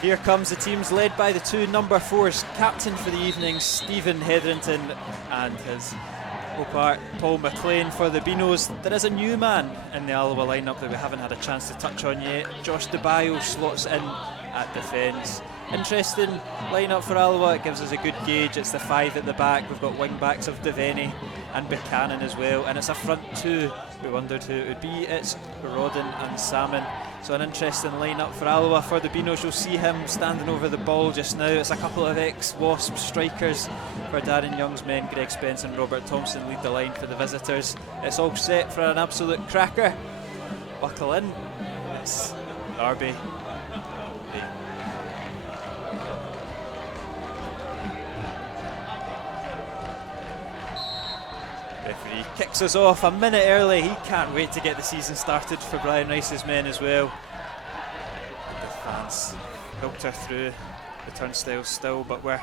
Here comes the teams led by the two number 4s, captain for the evening Stephen Hetherington and his co-part Paul McLean for the Beanos. There is a new man in the Alloa lineup that we haven't had a chance to touch on yet. Josh DeBayo slots in at defence. Interesting lineup for Alloa, it gives us a good gauge. It's the 5 at the back, we've got wing backs of Devaney and Buchanan as well, and it's a front 2. We wondered who it would be. It's Rodden and Salmon. So an interesting lineup for Alloa. For the Beanos, you'll see him standing over the ball just now. It's a couple of ex-Wasp strikers. For Darren Young's men, Greg Spence and Robert Thompson lead the line for the visitors. It's all set for an absolute cracker. Buckle in. It's Derby. Referee kicks us off a minute early. He can't wait to get the season started for Brian Rice's men as well. The fans filter through the turnstiles still, but we're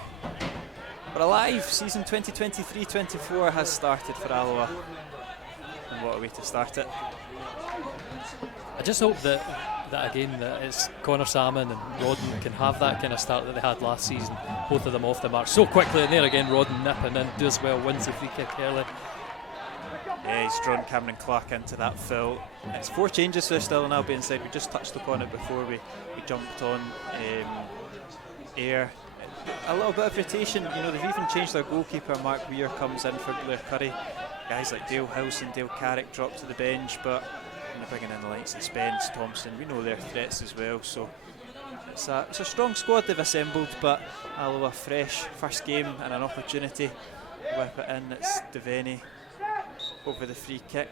alive. Season 2023-24 has started for Alloa, and what a way to start it. I just hope that again that it's Connor Salmon and Rodden can have that kind of start that they had last season. Both of them off the mark so quickly, and there again Rodden nipping in, does well, wins the free kick early. Yeah, he's drawn Cameron Clark into that fill. It's 4 changes for Stirling Albion side. We just touched upon it before we jumped on air. A little bit of rotation. You know, they've even changed their goalkeeper. Mark Weir comes in for Blair Curry. Guys like Dale House and Dale Carrick drop to the bench, but they're bringing in the likes of Spence, Thompson. We know their threats as well. So it's a strong squad they've assembled, but Alloa fresh, first game and an opportunity to whip it in. It's Devaney over the free kick,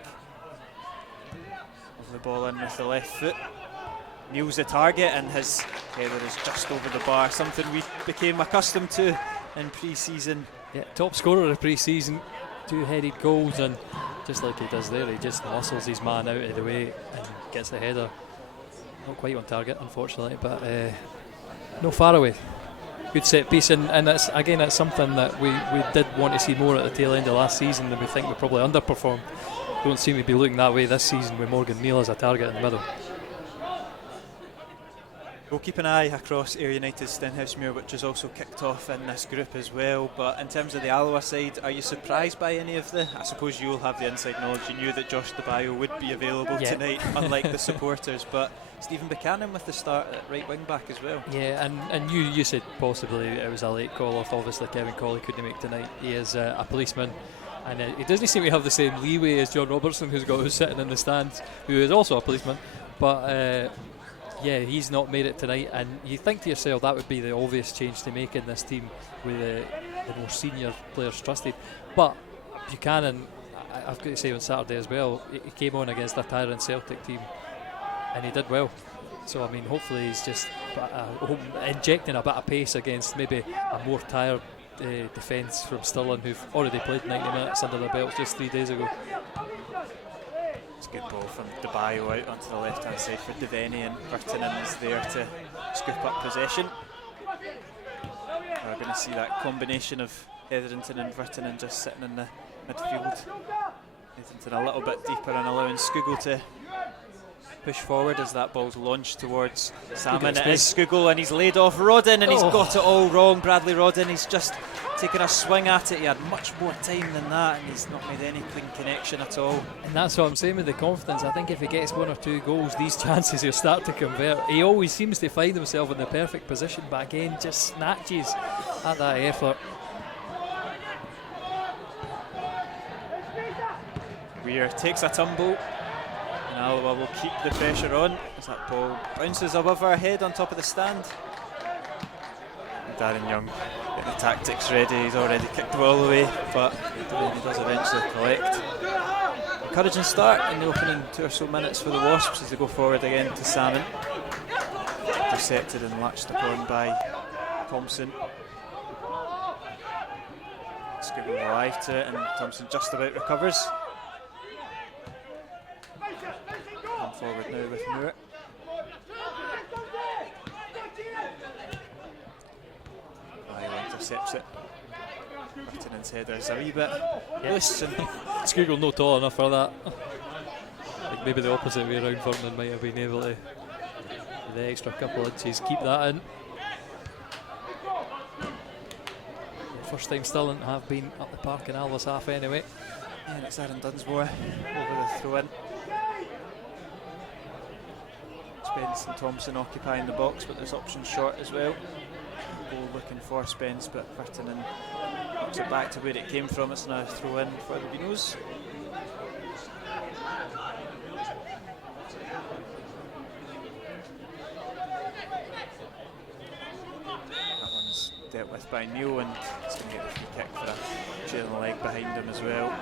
over the ball in with the left foot, kneels the target, and his header is just over the bar, something we became accustomed to in pre-season. Yeah, top scorer of pre-season, 2 headed goals, and just like he does there, he just muscles his man out of the way and gets the header. Not quite on target, unfortunately, but no far away. Good set piece, and it's again, it's something that we did want to see more at the tail end of last season, and we think we probably underperformed. Don't seem to be looking that way this season with Morgan Neal as a target in the middle. We'll keep an eye across Ayr United's Stenhousemuir, which is also kicked off in this group as well. But in terms of the Alloa side, are you surprised by any of I suppose you'll have the inside knowledge. You knew that Josh DeBayo would be available tonight, unlike the supporters. But Stephen Buchanan with the start at right wing back as well. Yeah, and you said possibly it was a late call off. Obviously Kevin Colley couldn't make tonight. He is a policeman, and he doesn't seem to have the same leeway as John Robertson, who's sitting in the stands, who is also a policeman. But yeah, he's not made it tonight, and you think to yourself that would be the obvious change to make in this team with the more senior players trusted. But Buchanan, I've got to say on Saturday as well, he came on against a tyrant Celtic team and he did well. So I mean, hopefully he's just injecting a bit of pace against maybe a more tired defence from Stirling, who've already played 90 minutes under their belts just 3 days ago. It's a good ball from DeBayo out onto the left hand side for Devaney, and Virtanen is there to scoop up possession. We're going to see that combination of Hetherington and Virtanen just sitting in the midfield. Hetherington a little bit deeper and allowing Skugel to push forward as that ball's launched towards Salmon. It is Skugel, and he's laid off Rodden, and he's got it all wrong. Bradley Rodden, he's just taken a swing at it. He had much more time than that, and he's not made any clean connection at all. And that's what I'm saying with the confidence. I think if he gets 1 or 2 goals, these chances he'll start to convert. He always seems to find himself in the perfect position, but again, just snatches at that effort. Weir takes a tumble, and Alloa will keep the pressure on as that ball bounces above our head on top of the stand. And Darren Young getting the tactics ready. He's already kicked the ball away, but he does eventually collect. Encouraging start in the opening 2 or so minutes for the Wasps as they go forward again to Salmon. Intercepted and latched upon by Thompson. Skugel alive to it, and Thompson just about recovers. Come forward now with Moore. Intercepts it. Virtanen's header is a wee bit loose, and Skugel not tall enough for that. Like maybe the opposite way around, Vernon might have been able to, with the extra couple of inches, keep that in. first time Stirling have been up the park in Alloa's half anyway. Yeah, and it's Aaron Dunsmore over the throw in. Spence and Thompson occupying the box, but there's options short as well. Goal looking for Spence, but Virtanen knocks it back to where it came from. It's now a throw in for the Beanos. That one's dealt with by Neil, and he's going to get the free kick for a trailing leg behind him as well.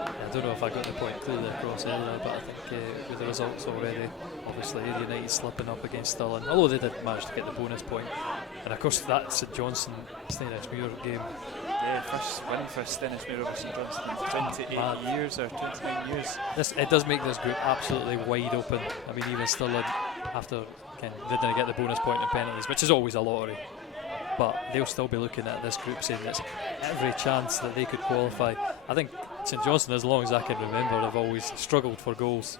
I don't know if I got the point clearly across earlier, but I think with the results already, obviously United slipping up against Stirling, although they did manage to get the bonus point. And of course that St Johnstone Stennismuir game. Yeah, first win for Stennismuir over St Johnstone in 28 years or 29 years. It does make this group absolutely wide open. I mean, even Stirling, after they didn't get the bonus point in penalties, which is always a lottery, but they'll still be looking at this group saying there's every chance that they could qualify. I think St Johnstone, as long as I can remember, have always struggled for goals.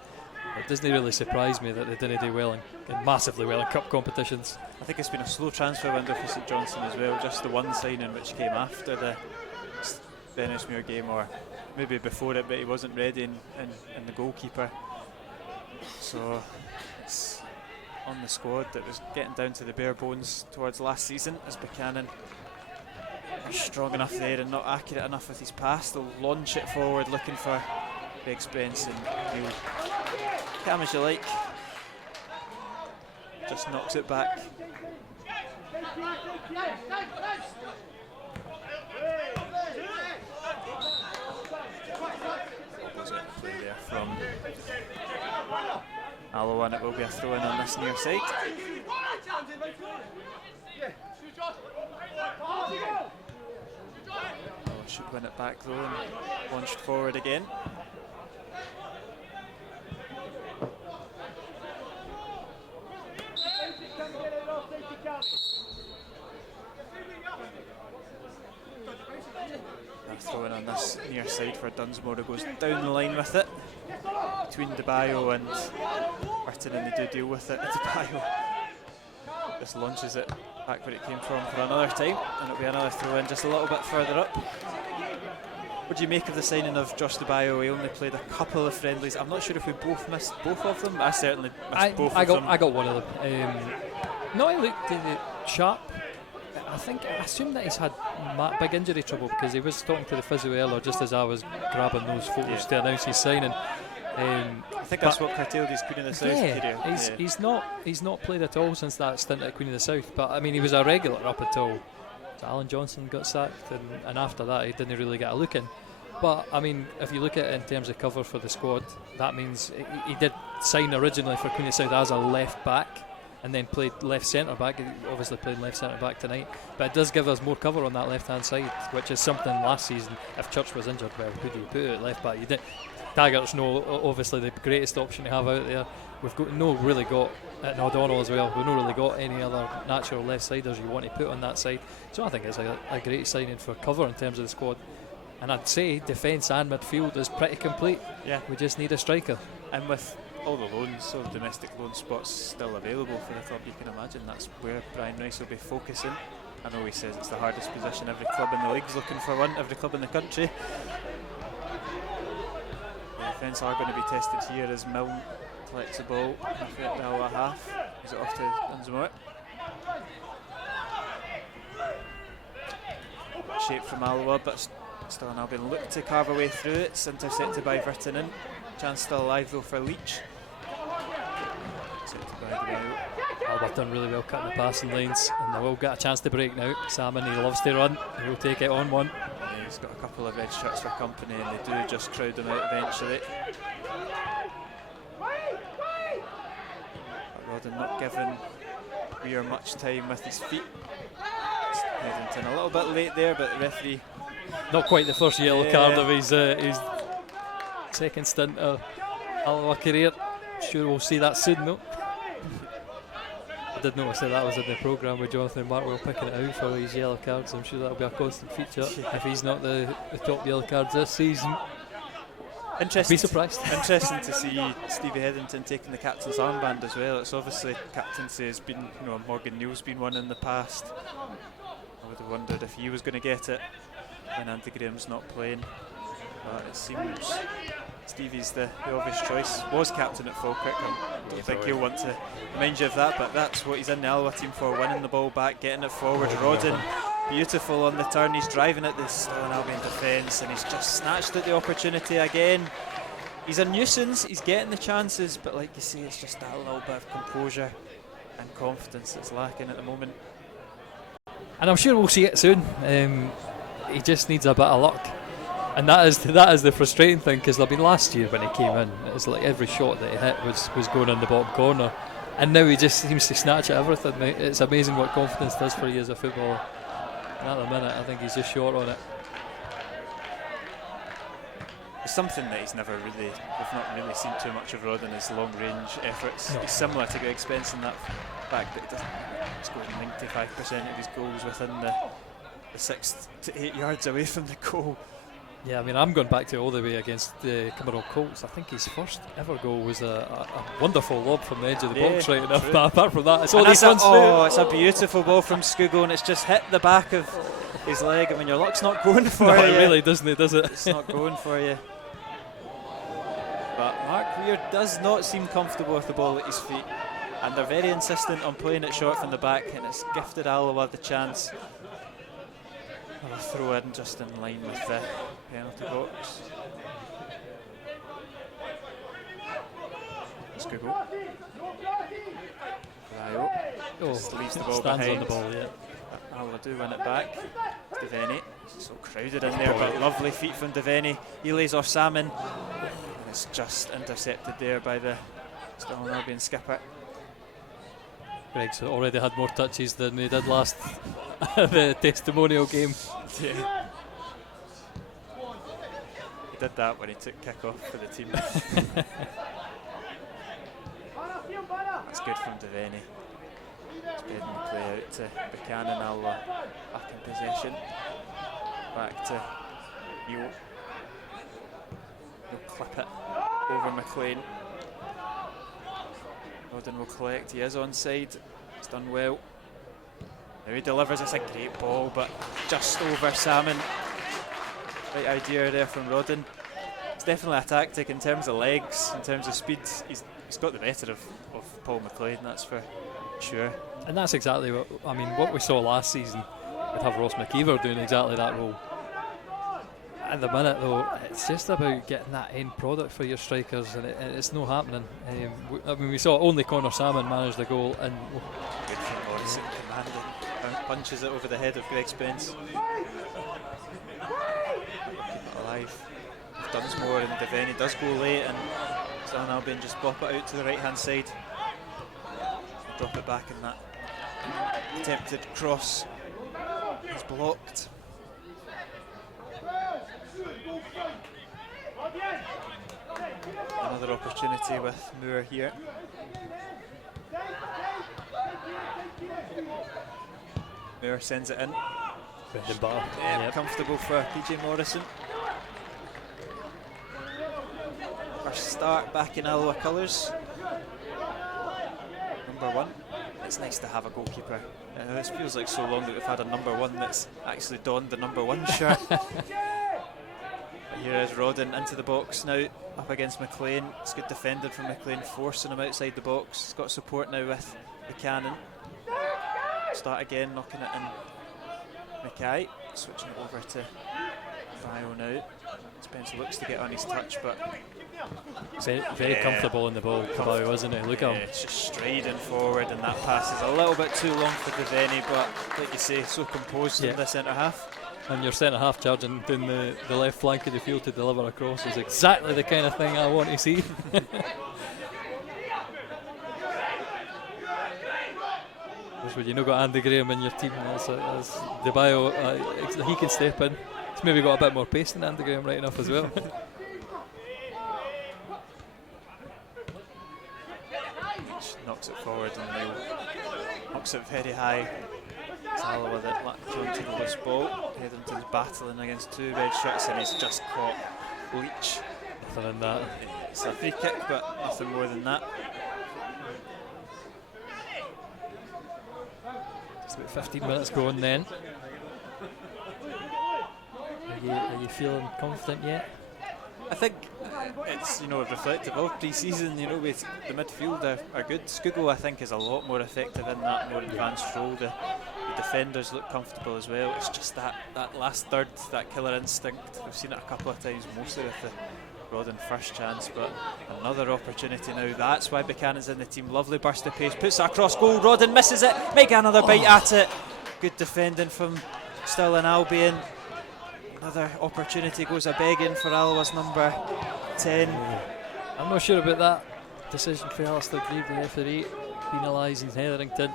It doesn't really surprise me that they didn't do well and massively well in cup competitions. I think it's been a slow transfer window for St Johnstone as well. Just the one signing which came after the Stennismuir game, or maybe before it, but he wasn't ready in the goalkeeper. So it's on the squad that was getting down to the bare bones towards last season, as Buchanan strong enough there and not accurate enough with his pass. They'll launch it forward looking for Big Spence, and he'll cam as you like, just knocks it back. Opposite play there from Alloa, and it will be a throw in on this near side. Should win it back though, and launched forward again. Throwing on this near side for Dunsmore, who goes down the line with it between DeBayo and Virtanen. They do deal with it. DeBayo just launches it back where it came from for another time, and it'll be another throw in just a little bit further up. What do you make of the signing of Josh DeBayo? He only played a couple of friendlies. I'm not sure if we both missed both of them. I certainly missed both of them. I got one of them. No, I looked sharp. I assume that he's had big injury trouble, because he was talking to the physio earlier just as I was grabbing those photos to announce his signing. I think that's what curtailed his Queen of the South career. He's not played at all since that stint at Queen of the South, but I mean, he was a regular up until Alan Johnson got sacked, and after that he didn't really get a look in. But I mean, if you look at it in terms of cover for the squad, that means he did sign originally for Queen of the South as a left back, and then played left centre back. He obviously played left centre back tonight, but it does give us more cover on that left hand side, which is something last season, if Church was injured, well, who do you put at left back? You did. Taggart's obviously the greatest option to have out there. We've got and O'Donnell as well. We've not really got any other natural left siders you want to put on that side. So I think it's a great signing for cover in terms of the squad. And I'd say defence and midfield is pretty complete. Yeah, we just need a striker. And with all the loans, all the domestic loan spots still available for the club, you can imagine that's where Brian Rice will be focusing. I know he says it's the hardest position. Every club in the league's looking for one, every club in the country. The defence are going to be tested here as Milne collects the ball at the Alloa half. Is it off to Dunsmore? Shape from Alloa, but still an Albion look to carve away through it. It's intercepted by Virtanen. Chance still alive though for Leach. Alba done really well cutting the passing lanes, and they will get a chance to break now. Salmon, he loves to run, he will take it on one. Yeah, he's got a couple of red shirts for company, and they do just crowd him out eventually. But Rodden not giving Weir much time with his feet. Headington a little bit late there, but the referee. Not quite the first yellow card of his second stint of Alloa career. Sure we'll see that soon though. I did notice that was in the programme with Jonathan Martwell picking it out for his yellow cards. I'm sure that'll be a constant feature if he's not the top yellow cards this season. Be surprised. Interesting to see Stevie Hetherington taking the captain's armband as well. It's obviously captaincy has been, Morgan Neal's been one in the past. I would have wondered if he was going to get it when Andy Graham's not playing. But it seems Stevie's the obvious choice. Was captain at Falkirk. I don't think he'll want to remind you of that, but that's what he's in the Alloa team for, winning the ball back, getting it forward. Rodden, beautiful on the turn. He's driving at the Stirling Albion defence, and he's just snatched at the opportunity again. He's a nuisance, he's getting the chances, but like you say, it's just that little bit of composure and confidence that's lacking at the moment. And I'm sure we'll see it soon. He just needs a bit of luck. And that is the frustrating thing, because last year when he came in, it was like every shot that he hit was going in the bottom corner, and now he just seems to snatch at everything. It's amazing what confidence does for you as a footballer. And at the minute, I think he's just short on it. It's something that we've not really seen too much of Rodden, his long range efforts. No. He's similar to Greg Spence in that fact that he's scoring 95% of his goals within the 6 to 8 yards away from the goal. Yeah, I mean, I'm going back to all the way against the Cameron Colts. I think his first ever goal was a wonderful lob from the edge of the box, right enough. But apart from that, it's all these ones. It's a beautiful ball from Scugo, and it's just hit the back of his leg. I mean, your luck's not going for you. No, it really doesn't, does it? It's not going for you. But Mark Weir does not seem comfortable with the ball at his feet, and they're very insistent on playing it short from the back, and it's gifted Alloa the chance of a throw in just in line with the penalty box. Scugo. Just leaves the ball stands behind. On the ball, yeah. Alloa do win it back. Devaney, so crowded in there, but lovely feet from Devaney. He lays off Salmon, and it's just intercepted there by the Stirling Albion skipper. Greg's already had more touches than he did last the testimonial game. Yeah. He did that when he took kick off for the team. That's good from Devaney. Spreading the play out to Buchanan. Alloa back in possession. Back to Neal. He'll clip it over McLean. Rodden will collect. He is onside. He's done well. Now he delivers. It's a great ball, but just over Salmon. Right idea there from Rodden. It's definitely a tactic in terms of legs, in terms of speed. He's got the better of Paul McLean, that's for sure. And that's exactly what we saw last season. We'd have Ross McKeever doing exactly that role. At the minute, though, it's just about getting that end product for your strikers, and it's not happening. We saw only Connor Salmon manage the goal, and good from Morrison, commanding, punches it over the head of Greg Spence. Alive. If Dunsmore and Devaney does go late, and Stirling Albion just bop it out to the right hand side, drop it back, and that attempted cross is blocked. Another opportunity with Moore here. Moore sends it in. Yep. Comfortable for PJ Morrison. First start back in Alloa colours. Number 1. It's nice to have a goalkeeper. This feels like so long that we've had a number 1 that's actually donned the number 1 shirt. Here is Rodden into the box now, up against McLean. It's good defended from McLean, forcing him outside the box. He's got support now with Buchanan. Start again, knocking it in. Mackay, switching it over to Vio now. Spence looks to get on his touch, but very comfortable in the ball, Vio, isn't he? Look at him. It's just striding forward, and that pass is a little bit too long for Devaney, but like you say, so composed in the centre half. And your centre half charging down the left flank of the field to deliver a cross is exactly the kind of thing I want to see. That's when you know got Andy Graham in your team. As the bio, he can step in. He's maybe got a bit more pace than Andy Graham, right enough as well. Knocks it forward and Neil knocks it very high. It's Alloa that latch onto the loose ball. Hetherington's battling against 2 red shirts, and he's just caught Leach, the nothing in that. It's a free kick, but nothing more than that. It's about 15 minutes going then. Are you feeling confident yet? I think it's reflective of pre-season. With the midfield are good. Skugel, I think, is a lot more effective in that more advanced role. The defenders look comfortable as well. It's just that last third, that killer instinct. We've seen it a couple of times, mostly with the Rodden first chance, but another opportunity now. That's why Buchanan's in the team. Lovely burst of pace, puts that across goal. Rodden misses it. Might get another bite at it. Good defending from Stirling Albion. Another opportunity goes a begging for Alloa's number 10. I'm not sure about that decision for Alistair Grieve, the referee, penalising Hetherington.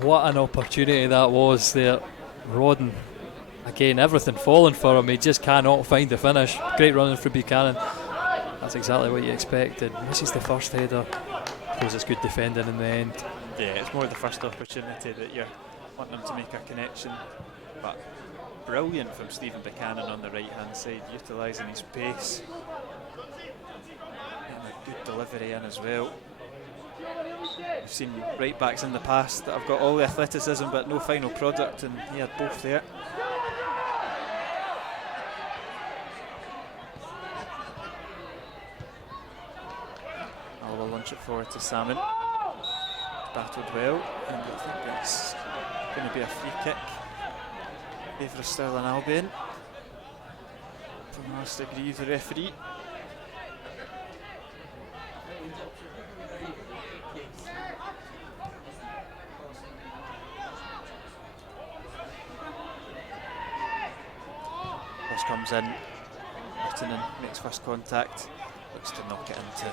What an opportunity that was there. Rodden, again, everything falling for him. He just cannot find the finish. Great running for Buchanan. That's exactly what you expected. Misses the first header. Shows it's good defending in the end. Yeah, it's more the first opportunity that you're wanting him to make a connection. But brilliant from Stephen Buchanan on the right hand side, utilising his pace. And a good delivery in as well. We've seen right backs in the past that have got all the athleticism but no final product, and he had both there. Alloa launch it forward to Salmon. Battled well, and I think that's going to be a free kick. For Stirling Albion from Alistair Grieve, the referee. Cross comes in, Martinen makes first contact, looks to knock it into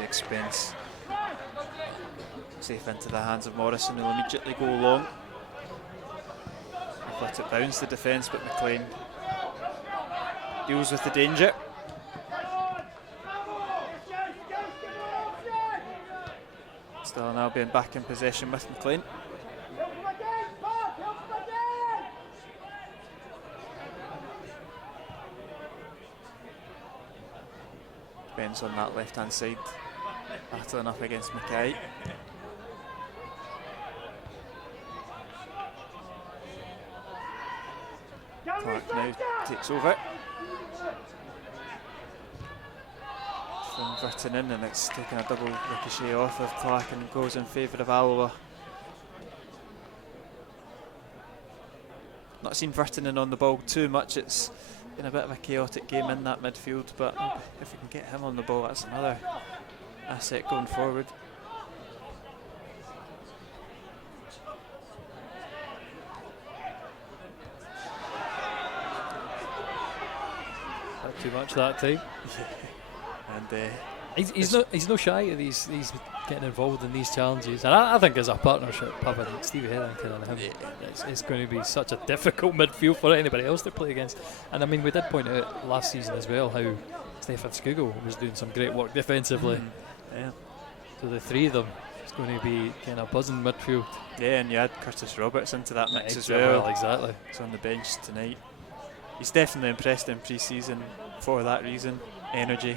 Big Spence. Safe into the hands of Morrison, who'll immediately go long. Let it bounce the defence, but McLean deals with the danger. Stirling Albion back in possession with McLean. Spence on that left hand side, battling up against Mackay. Clark now takes over from Virtanen, and it's taken a double ricochet off of Clark and goes in favour of Alloa. Not seen Virtanen on the ball too much. It's been a bit of a chaotic game in that midfield, but if we can get him on the ball, that's another asset going forward. Too much that time. And he's no shy of these getting involved in these challenges, and I think as a partnership having Stevie Hetherington and him, it's going to be such a difficult midfield for anybody else to play against. And I mean, we did point out last season as well how Stefan Skugel was doing some great work defensively. Yeah. So the three of them, it's going to be kind of buzzing midfield. Yeah, and you add Curtis Roberts into that mix as well. Exactly. He's on the bench tonight. He's definitely impressed in pre-season for that reason, energy.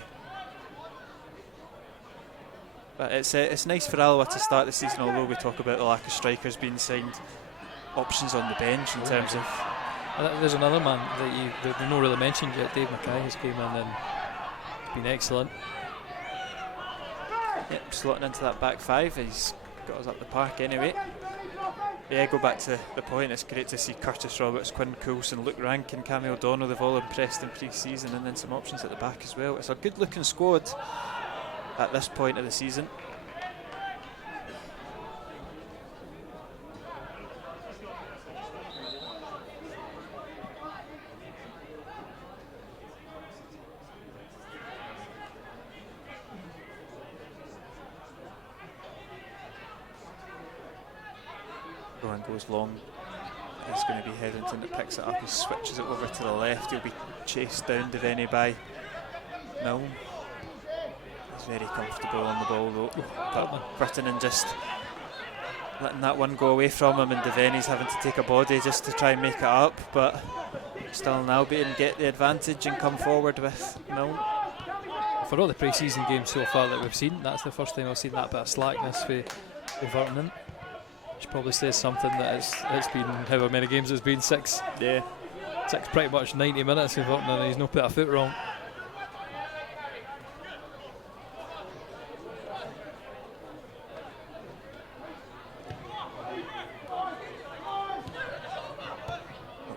But it's nice for Alloa to start the season, although we talk about the lack of strikers being signed. Options on the bench in terms of... There's another man that they've not really mentioned yet. Dave Mackay has came in and been excellent. Yep, slotting into that back five. He's got us up the park anyway. Yeah, go back to the point. It's great to see Curtis Roberts, Quinn Coulson, Luke Rankin, Cammy O'Donnell. They've all impressed in pre-season, and then some options at the back as well. It's a good-looking squad at this point of the season. Rowan goes long. It's going to be Hetherington that picks it up. He switches it over to the left. He'll be chased down Deveni by Milne. He's very comfortable on the ball though. But Virtanen just letting that one go away from him, and Deveni's having to take a body just to try and make it up. But Stirling Albion get the advantage and come forward with Milne. for all the pre-season games so far that we've seen, that's the first time I've seen that bit of slackness for Vernon, which probably says something that it's been however many games it's been, six pretty much 90 minutes of Vernon, and he's not put a foot wrong.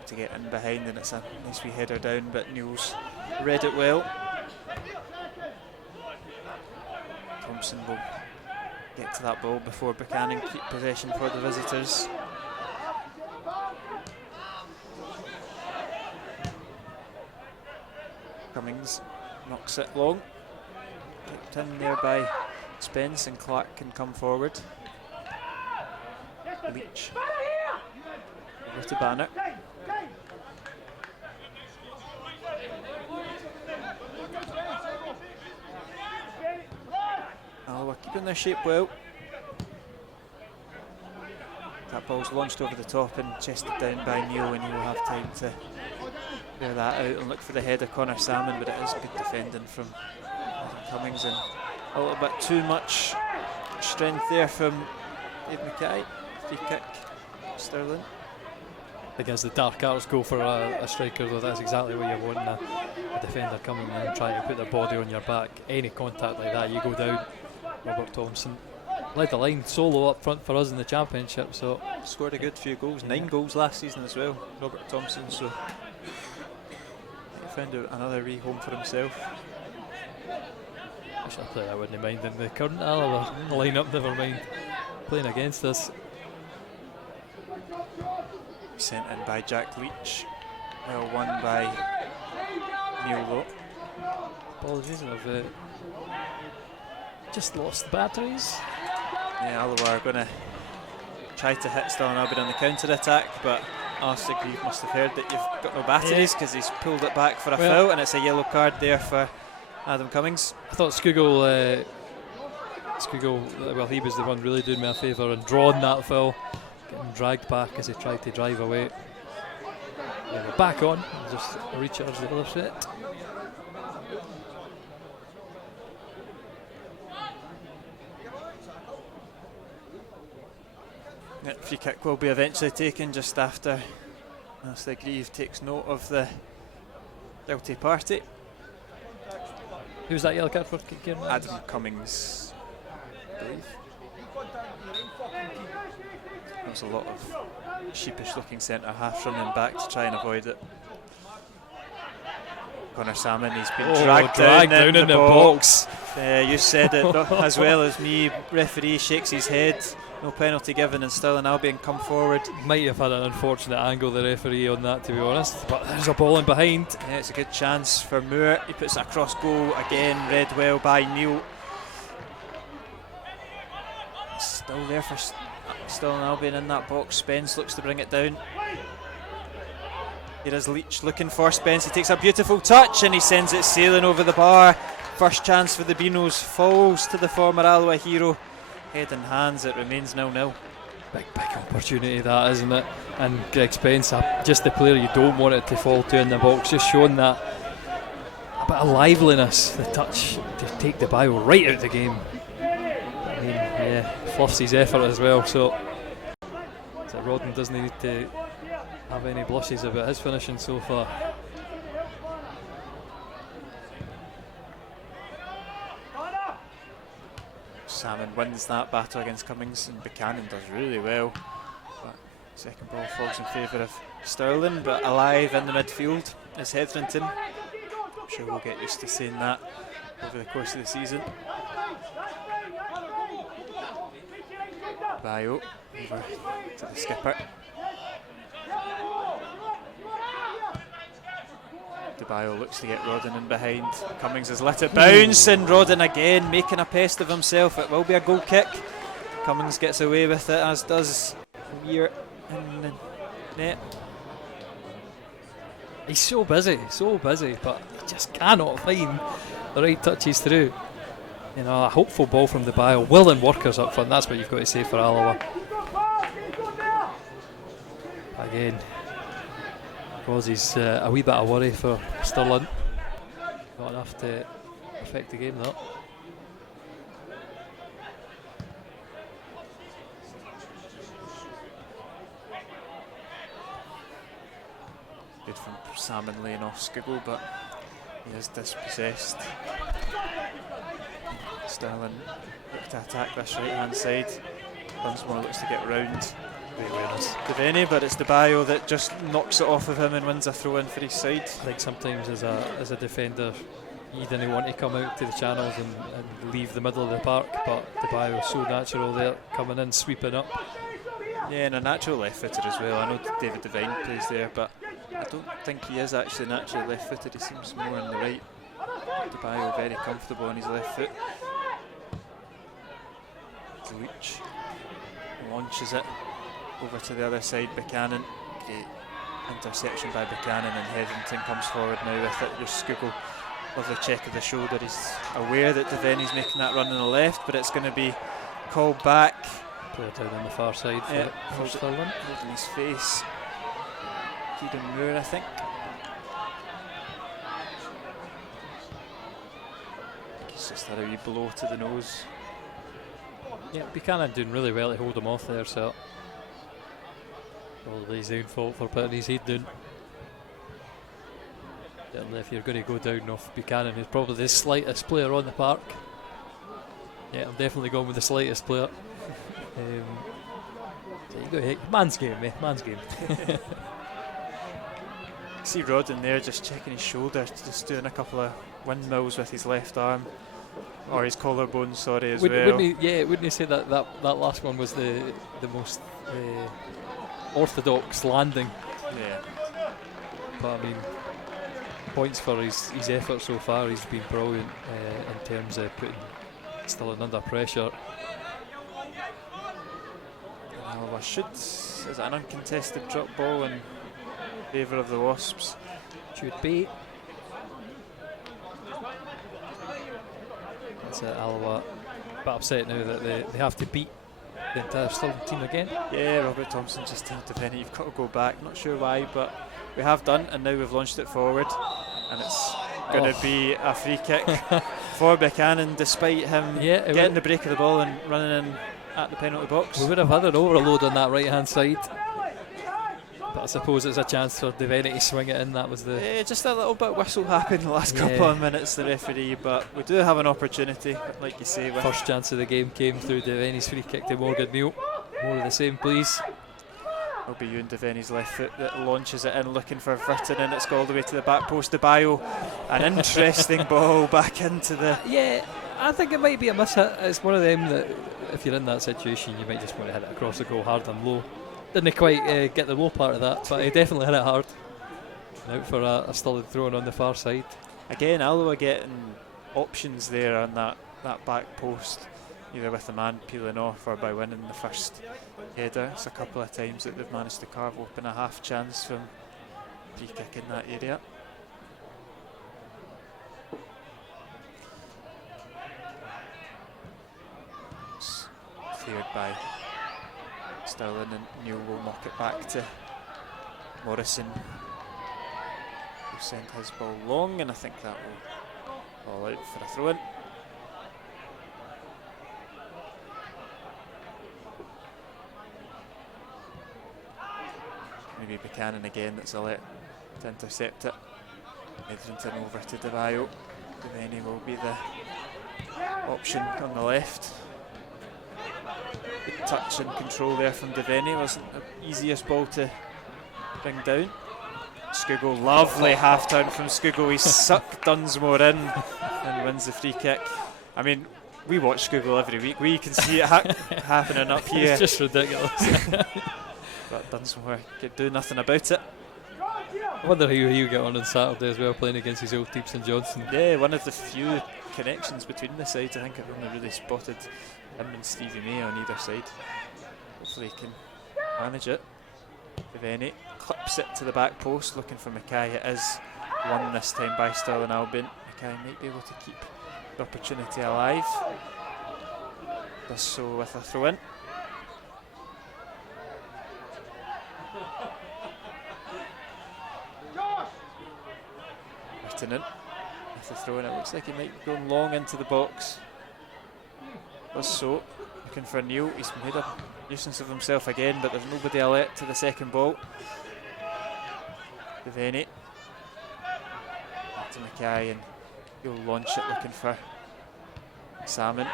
To get in behind, and it's a nice wee header down, but Neil's read it well. Thompson will get to that ball before Buchanan keep possession for the visitors. Cummings knocks it long. Picked in there by Spence, and Clark can come forward. Leach over to Banner. Alloa keeping their shape well. That ball's launched over the top and chested down by Neil, and he will have time to clear that out and look for the head of Connor Salmon, but it is good defending from Adam Cummings, and a little bit too much strength there from Dave Mackay. Free kick, Stirling. I think as the dark arts go for a striker, though, that's exactly what you want, a defender coming in and trying to put their body on your back. Any contact like that, you go down. Robert Thompson led the line solo up front for us in the championship, so scored a good few goals, 9 goals last season as well, Robert Thompson, so he found another wee home for himself. I wouldn't mind in the current Alloa lineup, never mind playing against us. Sent in by Jack Leach, well won by Neil Lowe. Apologies, I've just lost batteries. Yeah, Alloa are going to try to hit Stirling Albion on the counter-attack, but Alistair Grieve must have heard that you've got no batteries, because he's pulled it back for a foul, and it's a yellow card there for Adam Cummings. I thought Scougall, well, he was the one really doing me a favour and drawing that foul, getting dragged back as he tried to drive away. Yeah, we're back on, just recharge the other set. Free kick will be eventually taken just after Alistair Grieve takes note of the guilty party. Who's that yellow card for, Kieran? Adam Cummings, I believe. There was a lot of sheepish looking centre half running back to try and avoid it. Connor Salmon, he's been dragged down in the box. You said it as well as me. Referee shakes his head. No penalty given, and Stirling Albion come forward. Might have had an unfortunate angle, the referee, on that, to be honest, but there's a ball in behind. Yeah, it's a good chance for Moore. He puts it across goal again, read well by Neil. Still there for Stirling Albion in that box. Spence looks to bring it down. Here is Leach looking for Spence. He takes a beautiful touch and he sends it sailing over the bar. First chance for the Beanos falls to the former Alloa hero. Head and hands, it remains 0-0. Big opportunity that, isn't it? And Greg Spence, just the player you don't want it to fall to in the box, just showing that a bit of liveliness, the touch to take the bio right out of the game. I mean, yeah, fluffs his effort as well, so Rodden doesn't need to have any blushes about his finishing so far. Salmon wins that battle against Cummings, and Buchanan does really well. But second ball falls in favour of Stirling, but alive in the midfield is Hetherington. I'm sure we'll get used to seeing that over the course of the season. Bio over to the skipper. DeBio looks to get Rodden in behind. Cummings has let it bounce, and Rodden again making a pest of himself. It will be a goal kick. Cummings gets away with it, as does Weir in the net. He's so busy, but he just cannot find the right touches through. You know, a hopeful ball from DeBio. Willing workers up front, that's what you've got to say for Alloa. Again, causes a wee bit of worry for Stirling. Not enough to affect the game, though. Good from Salmon laying off Skiggle, but he is dispossessed. Stirling look to attack this right hand side. Dunsmore looks to get round Devaney, but it's Debayo that just knocks it off of him and wins a throw in for his side. I think sometimes as a defender, you didn't want to come out to the channels and leave the middle of the park, but Debayo was so natural there, coming in, sweeping up. Yeah, and a natural left footer as well. I know David Devine plays there, but I don't think he is actually naturally left footed. He seems more on the right. Debayo very comfortable on his left foot. Leach launches it over to the other side. Buchanan, great interception by Buchanan, and Hetherington comes forward now with it. There's Skugel, lovely check of the shoulder. He's aware that Devaney's making that run on the left, but it's going to be called back. Player down on the far side for Stirling. Holding his face. Keegan Moore, I think. It's just had a wee blow to the nose. Yeah, Buchanan doing really well to hold him off there, so probably his own fault for putting his head down. Certainly if you're going to go down off Buchanan, who's probably the slightest player on the park. Yeah, I'm definitely going with the slightest player. So you go ahead. Man's game, eh? Man's game. See Rodden there just checking his shoulder, just doing a couple of windmills with his left arm. Or his collarbone, sorry, as well. Wouldn't he say that last one was the most orthodox landing? Yeah. But I mean, points for his effort so far. He's been brilliant in terms of putting Stirling under pressure. Alloa is it an uncontested drop ball in favour of the Wasps? Should be. It's Alloa, but upset now that they have to beat the entire Stirling team again. Yeah, Robert Thompson just told Devaney, you've got to go back. Not sure why, but we have done, and now we've launched it forward, and it's going to be a free kick for Buchanan, despite him getting the break of the ball and running in at the penalty box. We would have had an overload on that right hand side, but I suppose it's a chance for Devaney to swing it in. That was the just a little bit whistle happened the last couple of minutes, the referee, but we do have an opportunity, like you say. First chance of the game came through Devaney's free kick to Morgan Meal. More of the same, please. It'll be Ewan Devaney's left foot that launches it in, looking for Virton, and it's got all the way to the back post. Debayo, an interesting ball back into the... Yeah, I think it might be a miss hit. It's one of them that if you're in that situation, you might just want to hit it across the goal hard and low. Didn't quite get the low part of that, but he definitely hit it hard. Out for a Stirling throw on the far side. Again, Alloa getting options there on that back post, either with the man peeling off or by winning the first header. It's a couple of times that they've managed to carve open a half chance from free kick in that area. It's cleared by Stirling, and Neil will knock it back to Morrison, who sent his ball long, and I think that will ball out for a throw in. Maybe Buchanan again, that's a let to intercept it. Hetherington over to Devayo. Devaney will be the option on the left. Good touch and control there from Devaney. Wasn't the easiest ball to bring down. Skugel, lovely half turn from Skugel. He sucked Dunsmore in and wins the free kick. I mean, we watch Skugel every week. We can see it happening up here. It's just ridiculous. But Dunsmore could do nothing about it. I wonder how he'll get on Saturday as well, playing against his old team, St Johnstone. Yeah, one of the few connections between the sides. I think I've only really spotted him and Stevie May on either side. Hopefully he can manage it. Devaney clips it to the back post, looking for Mackay. It is won this time by Stirling Albion. Mackay might be able to keep the opportunity alive. Does so with a throw in. Martin in with the throw, and it looks like he might be going long into the box. Does so. Looking for Neil. He's made a nuisance of himself again, but there's nobody alert to the second ball. Devaney. Back to Mackay, and he'll launch it looking for Salmon.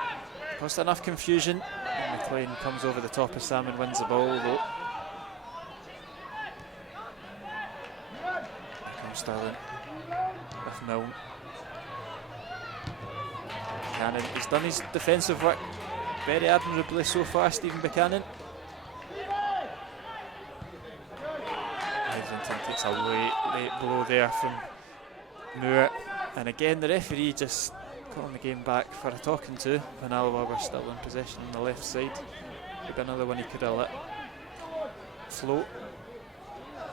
Caused enough confusion, and McLean comes over the top of Salmon, wins the ball though. Here comes Stirling with Milne. Buchanan, he's done his defensive work very admirably so far, Stephen Buchanan. Hetherington takes a late blow there from Moore, and again the referee just calling the game back for a talking to when Alloa were still in possession on the left side. Maybe another one he could have let float,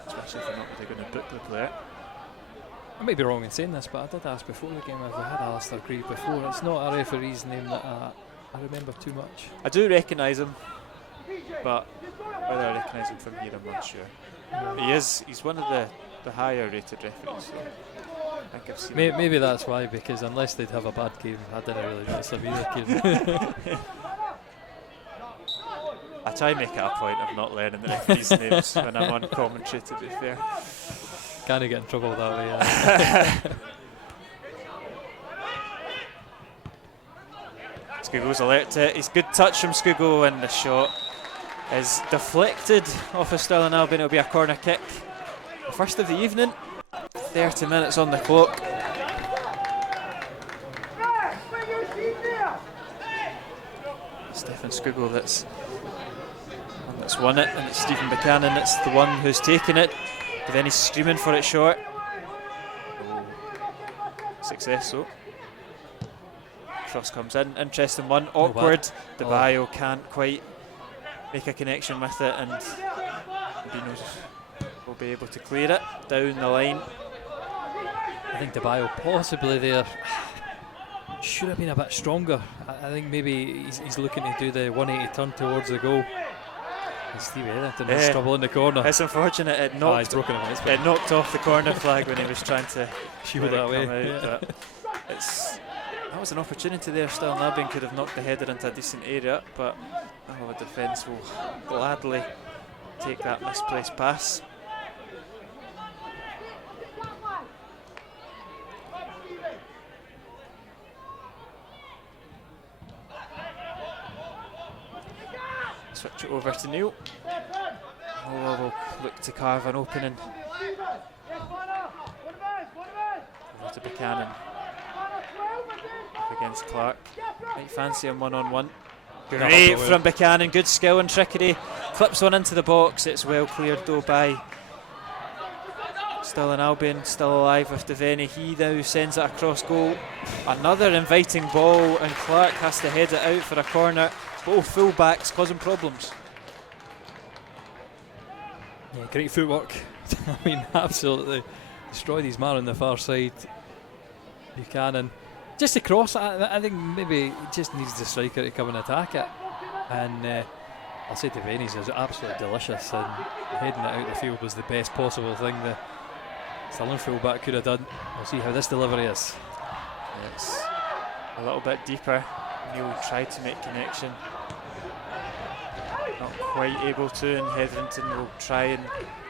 especially if they're not really going to book the player. I may be wrong in saying this, but I did ask before the game if we had Alistair Grieve before. It's not a referee's name that I remember too much. I do recognise him, but whether I recognise him from here, I'm not sure. He's one of the higher rated referees, so I think I've seen him. Maybe that's why, because unless they'd have a bad game, I didn't really notice them either. I try and make it a point of not learning the referees' names when I'm on commentary, to be fair. Can't get in trouble that way. Scugo's alert to it. He's good touch from Scugo, and the shot is deflected off of Stirling Albion. It'll be a corner kick. The first of the evening. 30 minutes on the clock. Stephen Scugo that's won it, and it's Stephen Buchanan that's the one who's taken it. But then he's screaming for it short. Oh. Success though. Cross comes in, interesting one, awkward. De Bayo can't quite make a connection with it, and Beanos will be able to clear it down the line. I think De Bayo possibly there should have been a bit stronger. I think maybe he's looking to do the 180 turn towards the goal. And Steve Hetherington has trouble in the corner. It's unfortunate it knocked off the corner flag when he was trying to shield that away. But that was an opportunity there. Stirling Albion could have knocked the header into a decent area, but our defence will gladly take that misplaced pass. Switch it over to Neil. Alloa will look to carve an opening. Over to Buchanan. Up against Clark. Might fancy him one-on-one. Great from Buchanan, good skill and trickery. Clips one into the box. It's well cleared though by Stirling Albion, still alive with Devaney. He now sends it across goal. Another inviting ball, and Clark has to head it out for a corner. Both full backs causing problems. Yeah, great footwork. I mean, absolutely destroyed his man on the far side. Buchanan just across. I think maybe he just needs the striker to come and attack it. And I'll say Devaney's is absolutely delicious, and heading it out the field was the best possible thing the Stirling fullback could have done. We'll see how this delivery is. It's a little bit deeper. Neil tried to make connection, not quite able to, and Hetherington will try and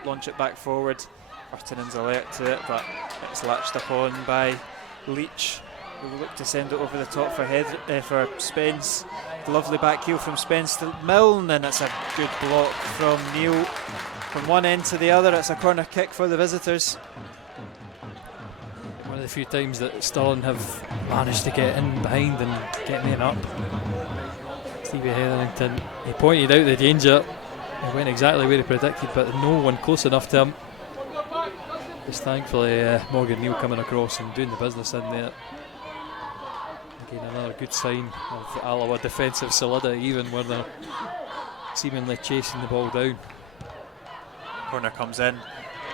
launch it back forward. Burtonen's alert to it, but it's latched upon by Leach, who will look to send it over the top for Spence. Lovely back heel from Spence to Milne, and it's a good block from Neil. From one end to the other, it's a corner kick for the visitors. One of the few times that Stirling have managed to get in behind and get men up. Stevie Hetherington, he pointed out the danger. He went exactly where he predicted, but no one close enough to him. Just thankfully Morgan Neal coming across and doing the business in there. Again, another good sign of Alloa defensive solidity, even where they're seemingly chasing the ball down. Corner comes in.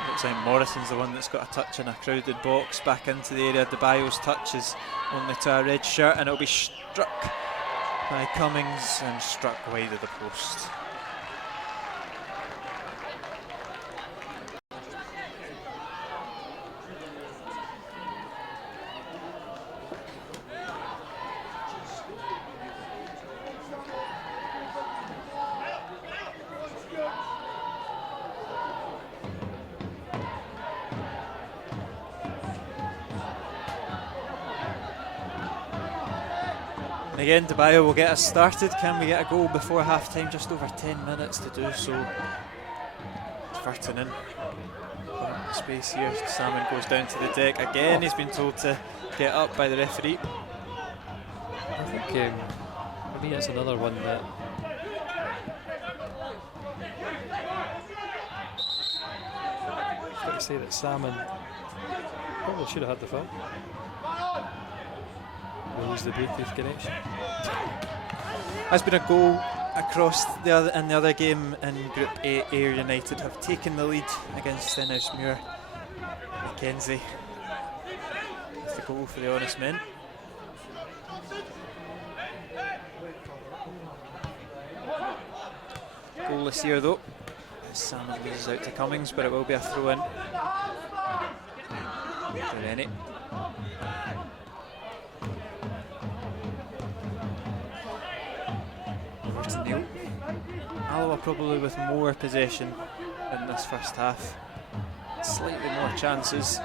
Looks like Morrison's the one that's got a touch in a crowded box back into the area. De Bayo's touch is only to a red shirt, and it'll be struck by Cummings and struck wide of the post. And again, Debayo will get us started. Can we get a goal before half time? Just over 10 minutes to do so. Vertonen. Space here. Salmon goes down to the deck again. He's been told to get up by the referee. I think for me it's another one that I've got to say that Salmon probably should have had the foul. Lose the Bluetooth connection. Has been a goal across the other in the other game in Group A. Ayr United have taken the lead against Stenhousemuir. Mackenzie with the goal for the Honest Men. Goalless here though. Salmon loses out to Cummings, but it will be a throw in. Devaney. Over to Neil. Alloa probably with more possession in this first half. Slightly more chances.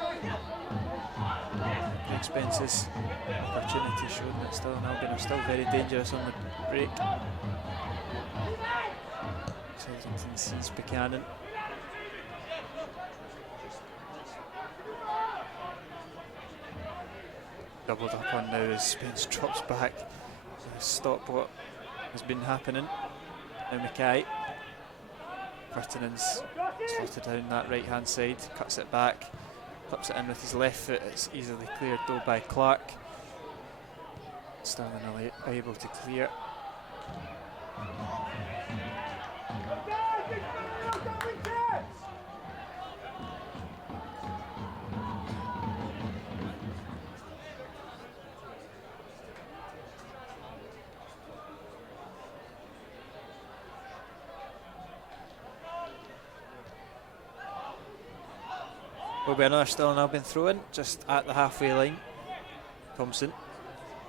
Expenses. Opportunity shown that Stirling Albion are still very dangerous on the break. Sildington sees Buchanan. Doubled up on now as Spence drops back to stop what has been happening. Now Mackay. Vertonen's slotted down that right hand side, cuts it back, clips it in with his left foot. It's easily cleared though by Clark. Stirling are able to clear. Will be another Stirling Albion throw in just at the halfway line. Thompson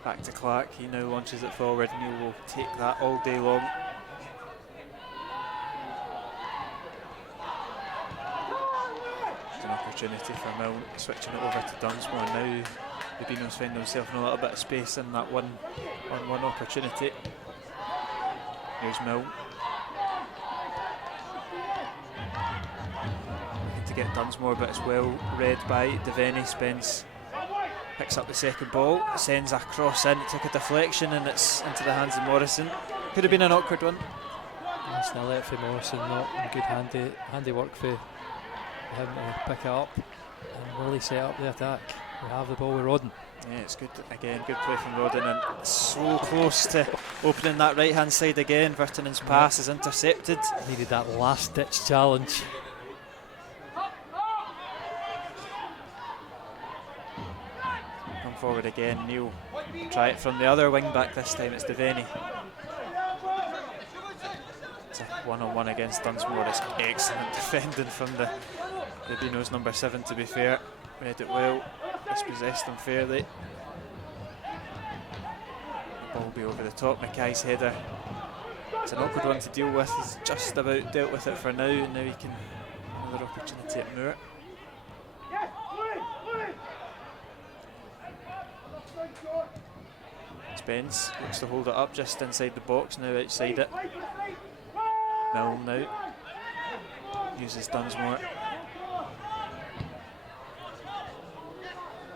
back to Clark. He now launches it forward. Neil will take that all day long. It's an opportunity for Milne, switching it over to Dunsmore. Now the Beanos find themselves in a little bit of space in that one-on-one opportunity. Here's Milne. To get Dunsmore, but it's well read by Devaney. Spence picks up the second ball, sends a cross in, it took a deflection and it's into the hands of Morrison. Could have been an awkward one. It's not let for Morrison, not good handy work for him to pick it up and really set up the attack. We have the ball with Rodden. Yeah, it's good again, good play from Rodden and so close to opening that right hand side again. Vertonen's pass is intercepted. Needed that last ditch challenge. Forward again, Neil try it from the other wing back. This time it's Devaney. It's a one-on-one against Dunsmore. It's excellent defending from the Beanos number 7, to be fair. Read it well, dispossessed them fairly. The ball will be over the top. Mackay's header. It's an awkward one to deal with. He's just about dealt with it for now, and now he can another opportunity at Moore. Spence looks to hold it up just inside the box, now outside it. Milne now uses Dunsmore.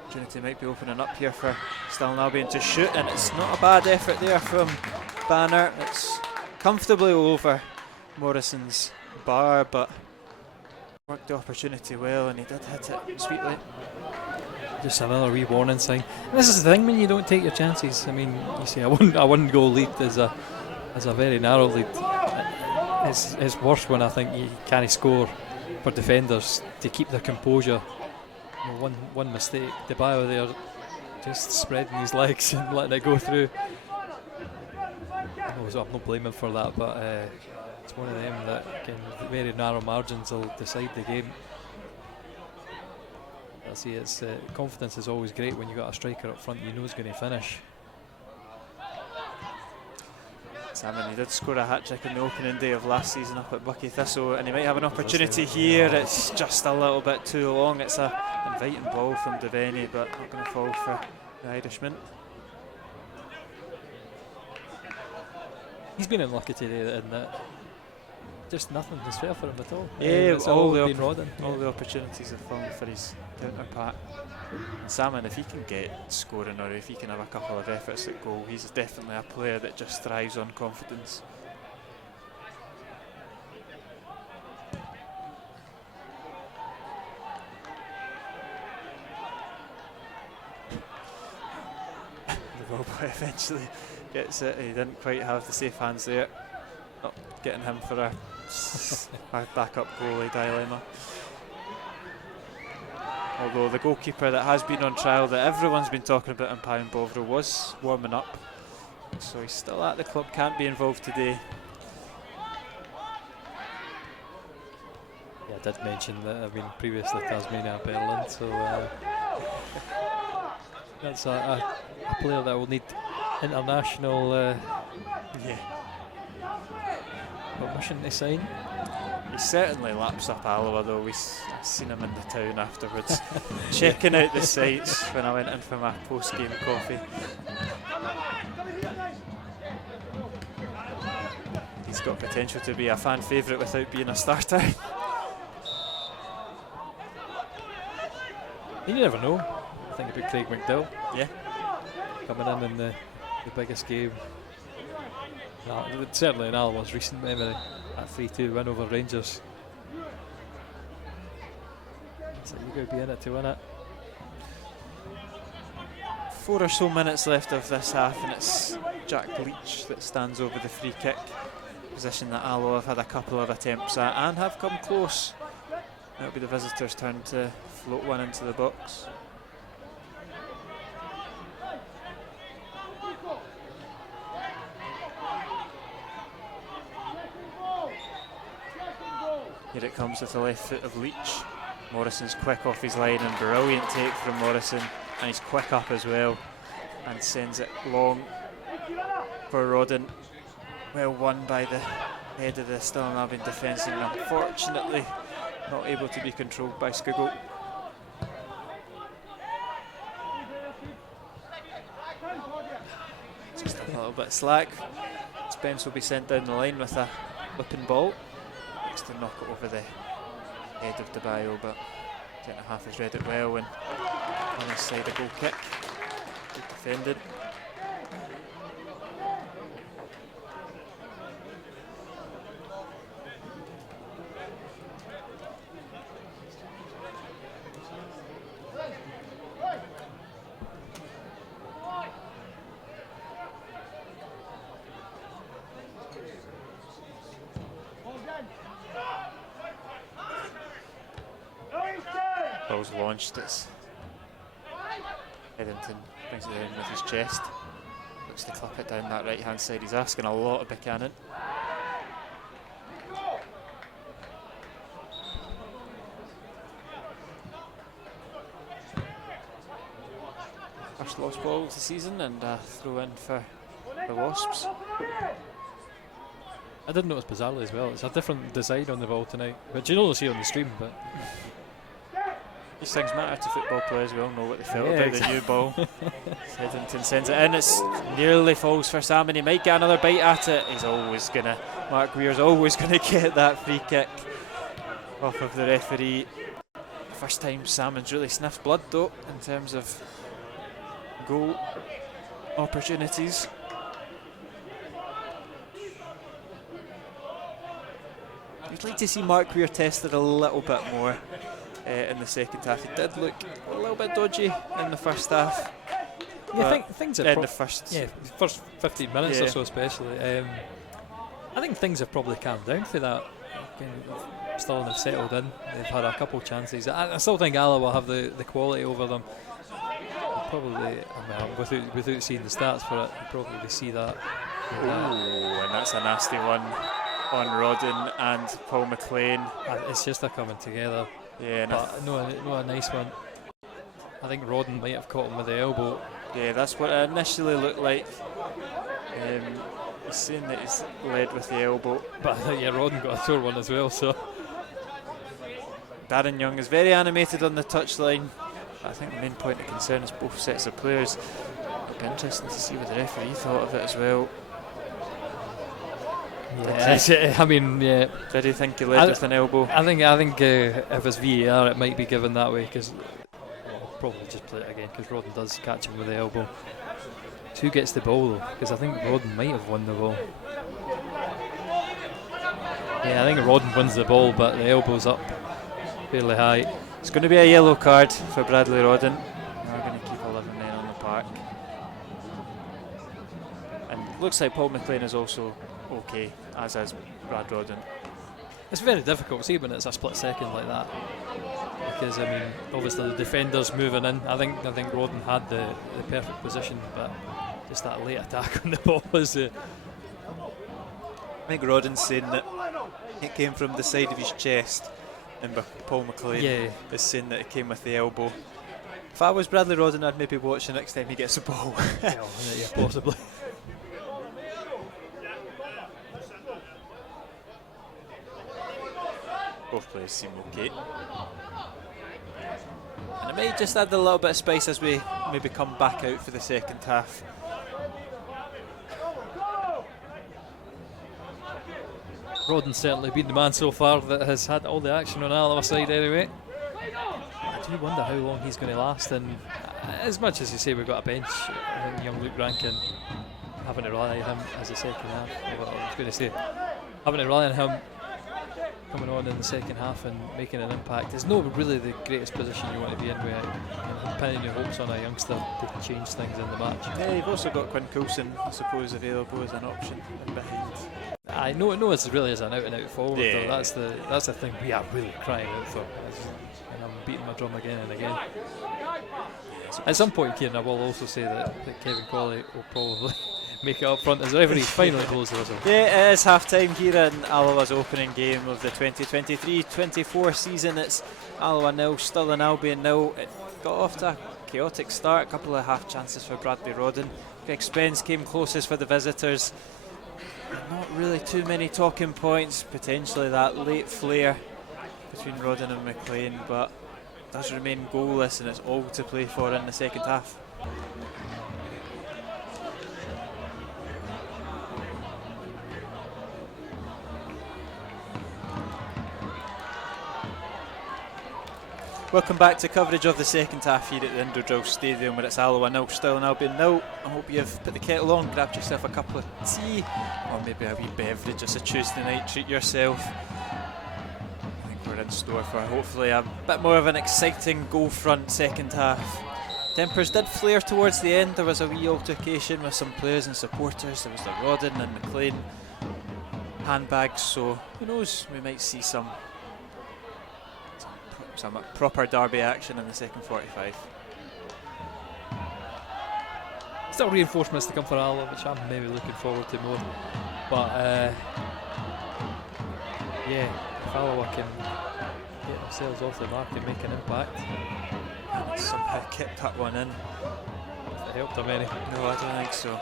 Opportunity might be opening up here for Stirling Albion to shoot, and it's not a bad effort there from Banner. It's comfortably over Morrison's bar, but worked the opportunity well, and he did hit it sweetly. Just another wee warning sign. And this is the thing when you don't take your chances. I mean, you see a one goal lead is a very narrow lead. It's worse when I think you can't score for defenders to keep their composure. You know, one mistake, Debayo there just spreading his legs and letting it go through. I'm not blaming for that, but it's one of them that can very narrow margins will decide the game. I see it's confidence is always great when you've got a striker up front you know is going to finish. Salmon, he did score a hat-trick in the opening day of last season up at Bucky Thistle, and he might have an opportunity here. It's just a little bit too long. It's an inviting ball from Devaney, but not going to fall for the Irishman. He's been unlucky today in that just nothing is fair for him at all. Yeah, it's all the been Rodden. all the opportunities have fallen for his counterpart. And Salmon, if he can get scoring or if he can have a couple of efforts at goal, he's definitely a player that just thrives on confidence. The ball boy eventually gets it. He didn't quite have the safe hands there. Not getting him for a backup goalie dilemma. Although the goalkeeper that has been on trial that everyone's been talking about in Pine Bovril was warming up, so he's still at the club, can't be involved today. Yeah, I did mention that I've been previously Tasmania Berlin, so that's a player that will need international permission to sign. He certainly laps up Alloa though. We've seen him in the town afterwards, checking out the sights when I went in for my post-game coffee. He's got potential to be a fan favourite without being a starter. You never know. I think about Craig McDowell. Yeah. Coming in the biggest game. Certainly in Alloa's recent memory. That 3-2 win over Rangers. So you've got to be in it to win it. 4 or so minutes left of this half, and it's Jack Leach that stands over the free kick. Position that Alloa have had a couple of attempts at and have come close. It'll be the visitors' turn to float one into the box. Here it comes with the left foot of Leach. Morrison's quick off his line, and brilliant take from Morrison, and he's quick up as well and sends it long for Rodden. Well won by the head of the Stirling Albion defence, and unfortunately not able to be controlled by Skugel. Just a little bit slack. Spence will be sent down the line with a whipping ball. Looks to knock it over the head of DeBayo, but centre half has read it well, and on his side a goal kick. Good defended. Ball's launched, it's Headington brings it in with his chest, looks to clip it down that right hand side. He's asking a lot of Buchanan. First lost ball of the season, and a throw in for the Wasps. I did notice bizarrely as well, it's a different design on the ball tonight, which you know you'll see on the stream, but these things matter to football players. We all know what they felt about the new ball. Headington sends it in, it's nearly falls for Sam, and he might get another bite at it. Mark Weir's always gonna get that free kick off of the referee. First time Salmon's really sniffed blood though in terms of goal opportunities. You'd like to see Mark Weir tested a little bit more in the second half. He did look a little bit dodgy in the first half. Yeah, things have the first 15 minutes or so especially. I think things have probably calmed down through that. Stirling have settled in. They've had a couple chances. I still think Alloa will have the quality over them. Probably, without seeing the stats for it, you probably see that. And that's a nasty one on Rodden and Paul McLean. It's just a coming together. Yeah, but no, a nice one. I think Rodden might have caught him with the elbow. Yeah, that's what it initially looked like. He's saying that he's led with the elbow. But yeah, Rodden got a sore one as well, so. Darren Young is very animated on the touchline. I think the main point of concern is both sets of players. It'll be interesting to see what the referee thought of it as well. Yeah, I mean, yeah. Did he think he led with an elbow? I think if it's VAR, it might be given that way because probably just play it again because Rodden does catch him with the elbow. Who gets the ball though? Because I think Rodden might have won the ball. Yeah, I think Rodden wins the ball, but the elbow's up fairly high. It's going to be a yellow card for Bradley Rodden. We're going to keep 11 men on the park. And looks like Paul McLean is also okay, as is Brad Rodden. It's very difficult, see, when it's a split second like that. Because, I mean, obviously the defender's moving in. I think Rodden had the perfect position, but just that late attack on the ball was... I think Rodden's saying that it came from the side of his chest, and Paul McLean is saying that it came with the elbow. If I was Bradley Rodden, I'd maybe watch the next time he gets the ball. Yeah, possibly. Both players seem okay. And it may just add a little bit of spice as we maybe come back out for the second half. Rodden's certainly been the man so far that has had all the action on Alloa side anyway. I do wonder how long he's going to last, and as much as you say we've got a bench, I think young Luke Rankin, having to rely on him as a second half, well, I was going to say, having to rely on him coming on in the second half and making an impact is not really the greatest position you want to be in with pinning your hopes on a youngster to change things in the match. Yeah, you've also got Quinn Coulson, I suppose, available as an option in behind. I know it really is an out and out forward though. That's the thing we are really crying out for. And I'm beating my drum again and again. At some point, Kieran, I will also say that Kevin Colley will probably make it up front as the referee finally blows the whistle. Yeah, it is half time here in Alloa's opening game of the 2023-24 season. It's Alloa 0, Stirling Albion 0. It got off to a chaotic start, a couple of half chances for Bradley Rodden. Greg Spence came closest for the visitors. Not really too many talking points, potentially that late flare between Rodden and McLean, but it does remain goalless and it's all to play for in the second half. Welcome back to coverage of the second half here at the Indodrill Stadium, where it's Alloa 0, Stirling Albion 0. I hope you've put the kettle on, grabbed yourself a cup of tea, or maybe a wee beverage, just a Tuesday night, treat yourself. I think we're in store for hopefully a bit more of an exciting goal front second half. Tempers did flare towards the end. There was a wee altercation with some players and supporters. There was the Rodden and McLean handbags, so who knows, we might see some proper derby action in the second 45. Still reinforcements to come for Alloa, which I'm maybe looking forward to more. But yeah, if Alloa can get themselves off the mark and make an impact. Somehow kept that one in. It helped them any. No, I don't think so.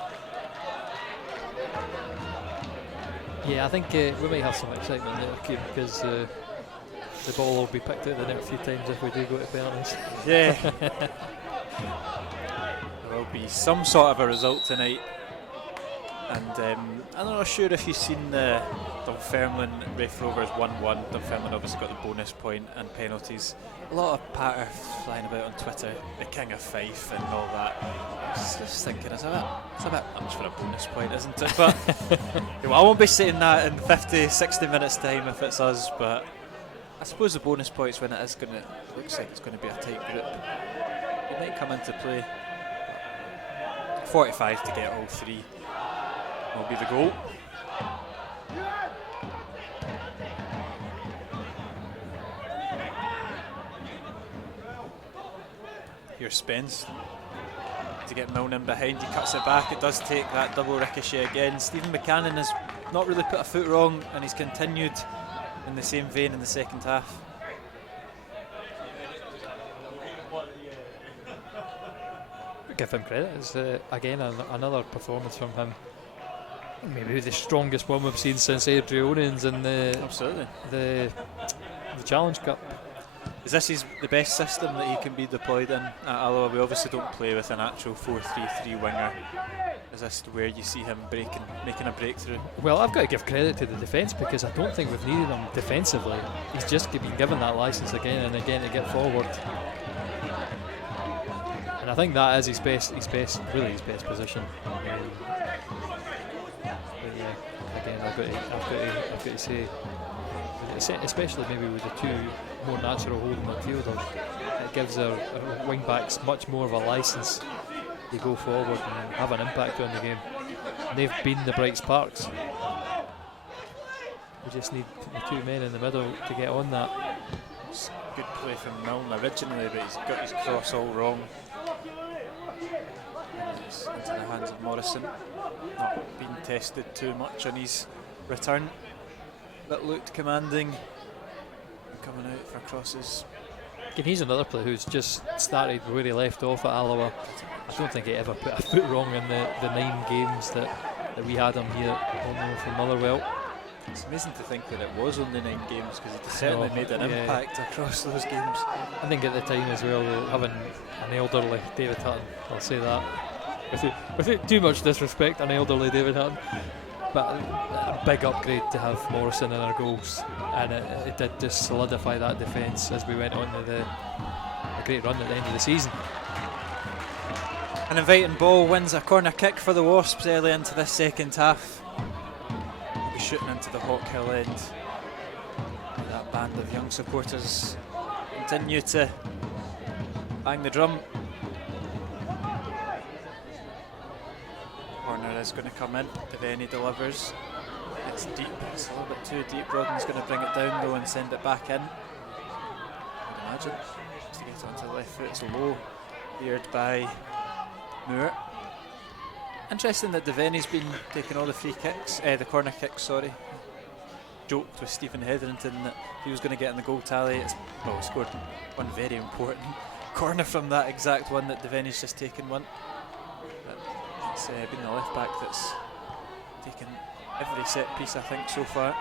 Yeah, I think we might have some excitement there, because the ball will be picked out the net a few times if we do go to penalties. Yeah. There will be some sort of a result tonight. And I'm not sure if you've seen the Dunfermline Raith Rovers 1-1. Dunfermline obviously got the bonus point and penalties. A lot of patter flying about on Twitter, the King of Fife and all that. I was just thinking, it's a bit much for a bonus point, isn't it? But well, I won't be saying that in 50, 60 minutes time if it's us, but I suppose the bonus points when it is going to, looks like it's going to be a tight group, it might come into play. 45 to get all three will be the goal. Here's Spence to get Milne in behind, he cuts it back, it does take that double ricochet again. Stephen Buchanan has not really put a foot wrong and he's continued in the same vein in the second half. Give him credit, it's again another performance from him. Maybe the strongest one we've seen since Adrian's in the Challenge Cup. Is this the best system that he can be deployed in at Alloa? We obviously don't play with an actual 4-3-3 winger Is this where you see him making a breakthrough? Well, I've got to give credit to the defence, because I don't think we've needed him defensively. He's just been given that licence again and again to get forward. And I think that is his best position. But yeah, again, I've got to say, especially maybe with the two more natural holding midfielders, it gives our wing backs much more of a licence to go forward and have an impact on the game. And they've been the bright sparks. We just need the two men in the middle to get on that. It's a good play from Milne originally, but he's got his cross all wrong. And it's into the hands of Morrison. Not being tested too much on his return, but looked commanding. Coming out for crosses. And he's another player who's just started where he left off at Alloa. I don't think he ever put a foot wrong in the 9 games that we had him here from Motherwell. It's amazing to think that it was only 9 games, because he certainly made an impact across those games. I think at the time as well, having an elderly David Hutton, I'll say that, without too much disrespect, an elderly David Hutton, but a big upgrade to have Morrison in our goals, and it did just solidify that defence as we went on to the great run at the end of the season. An inviting ball wins a corner kick for the Wasps early into this second half. We'll be shooting into the Hawk Hill end. That band of young supporters continue to bang the drum. Corner is going to come in. Devaney delivers. It's deep. It's a little bit too deep. Rodden's going to bring it down though and send it back in. I'd imagine. Just to get it onto the left foot. It's low. Veered by Moore. Interesting that Devaney's been taking all the free kicks, the corner kicks, sorry. Joked with Stephen Hetherington that he was going to get in the goal tally. He scored one very important corner from that exact one that Devaney's just taken one. But it's been the left back that's taken every set piece, I think, so far.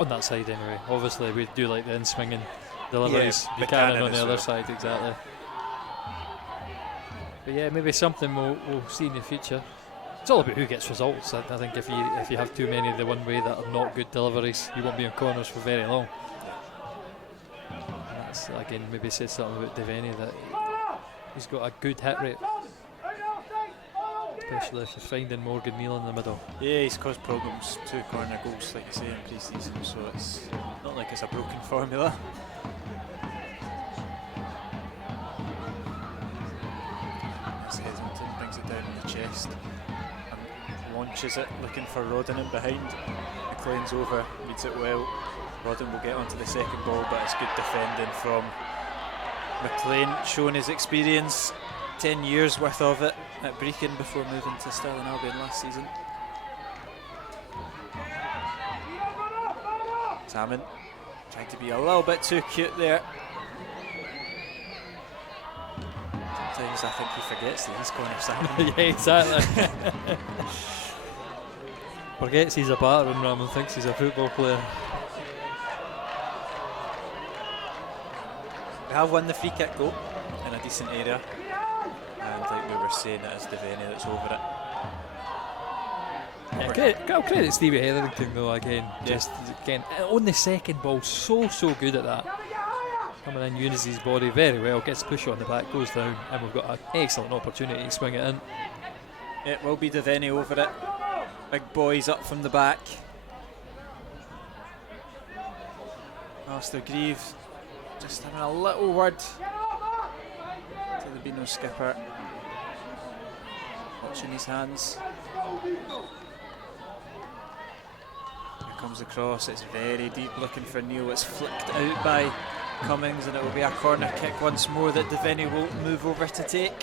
On that side anyway. Obviously we do like the in-swinging deliveries. Buchanan on the other side, exactly. But yeah, maybe something we'll see in the future. It's all about who gets results. I think if you have too many the one way that are not good deliveries, you won't be on corners for very long. And that's, again, maybe says something about Devaney, that he's got a good hit rate, especially if you're finding Morgan Neal in the middle. Yeah, he's caused problems, 2 corner goals like you say in pre-season, so it's not like it's a broken formula. Hetherington brings it down in the chest and launches it, looking for Rodden in behind. McLean's over, reads it well. Rodden will get onto the second ball, but it's good defending from McLean, showing his experience, 10 years worth of it at Brecon before moving to Stirling Albion last season. Salmon trying to be a little bit too cute there. Sometimes I think he forgets that he's corner Salmon. Yeah, exactly. Forgets he's a battering ram and thinks he's a football player. We have won the free kick goal in a decent area, and like we were saying, it is Devaney that's over it. Yeah, credit Stevie Hetherington though, again. Just again on the second ball, so good at that. Coming in, uses his body very well, gets push on the back, goes down, and we've got an excellent opportunity to swing it in. It will be Devaney over it. Big boys up from the back. Alistair Grieve just having a little word to the Beano skipper. Watching his hands. Here comes the cross, it's very deep, looking for Neil. It's flicked out by Cummings, and it will be a corner kick once more that Devaney will move over to take.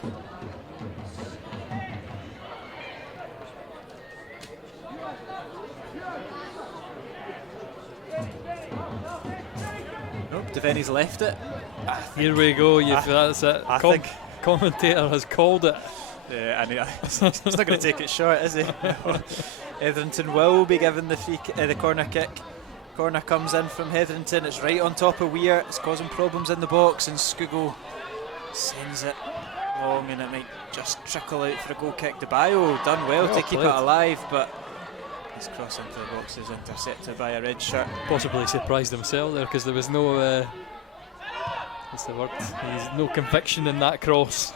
Nope, Devaney's left it. Here we go, that's it. I think commentator has called it. Yeah, and he's not going to take it short, is he? Hetherington will be given the corner kick. Corner comes in from Hetherington. It's right on top of Weir. It's causing problems in the box, and Skugel sends it long, and it might just trickle out for a goal kick. DeBayo done well to keep played. it alive, but his cross into the box is intercepted by a red shirt. Possibly surprised himself there because there was no what's the word? There's no conviction in that cross.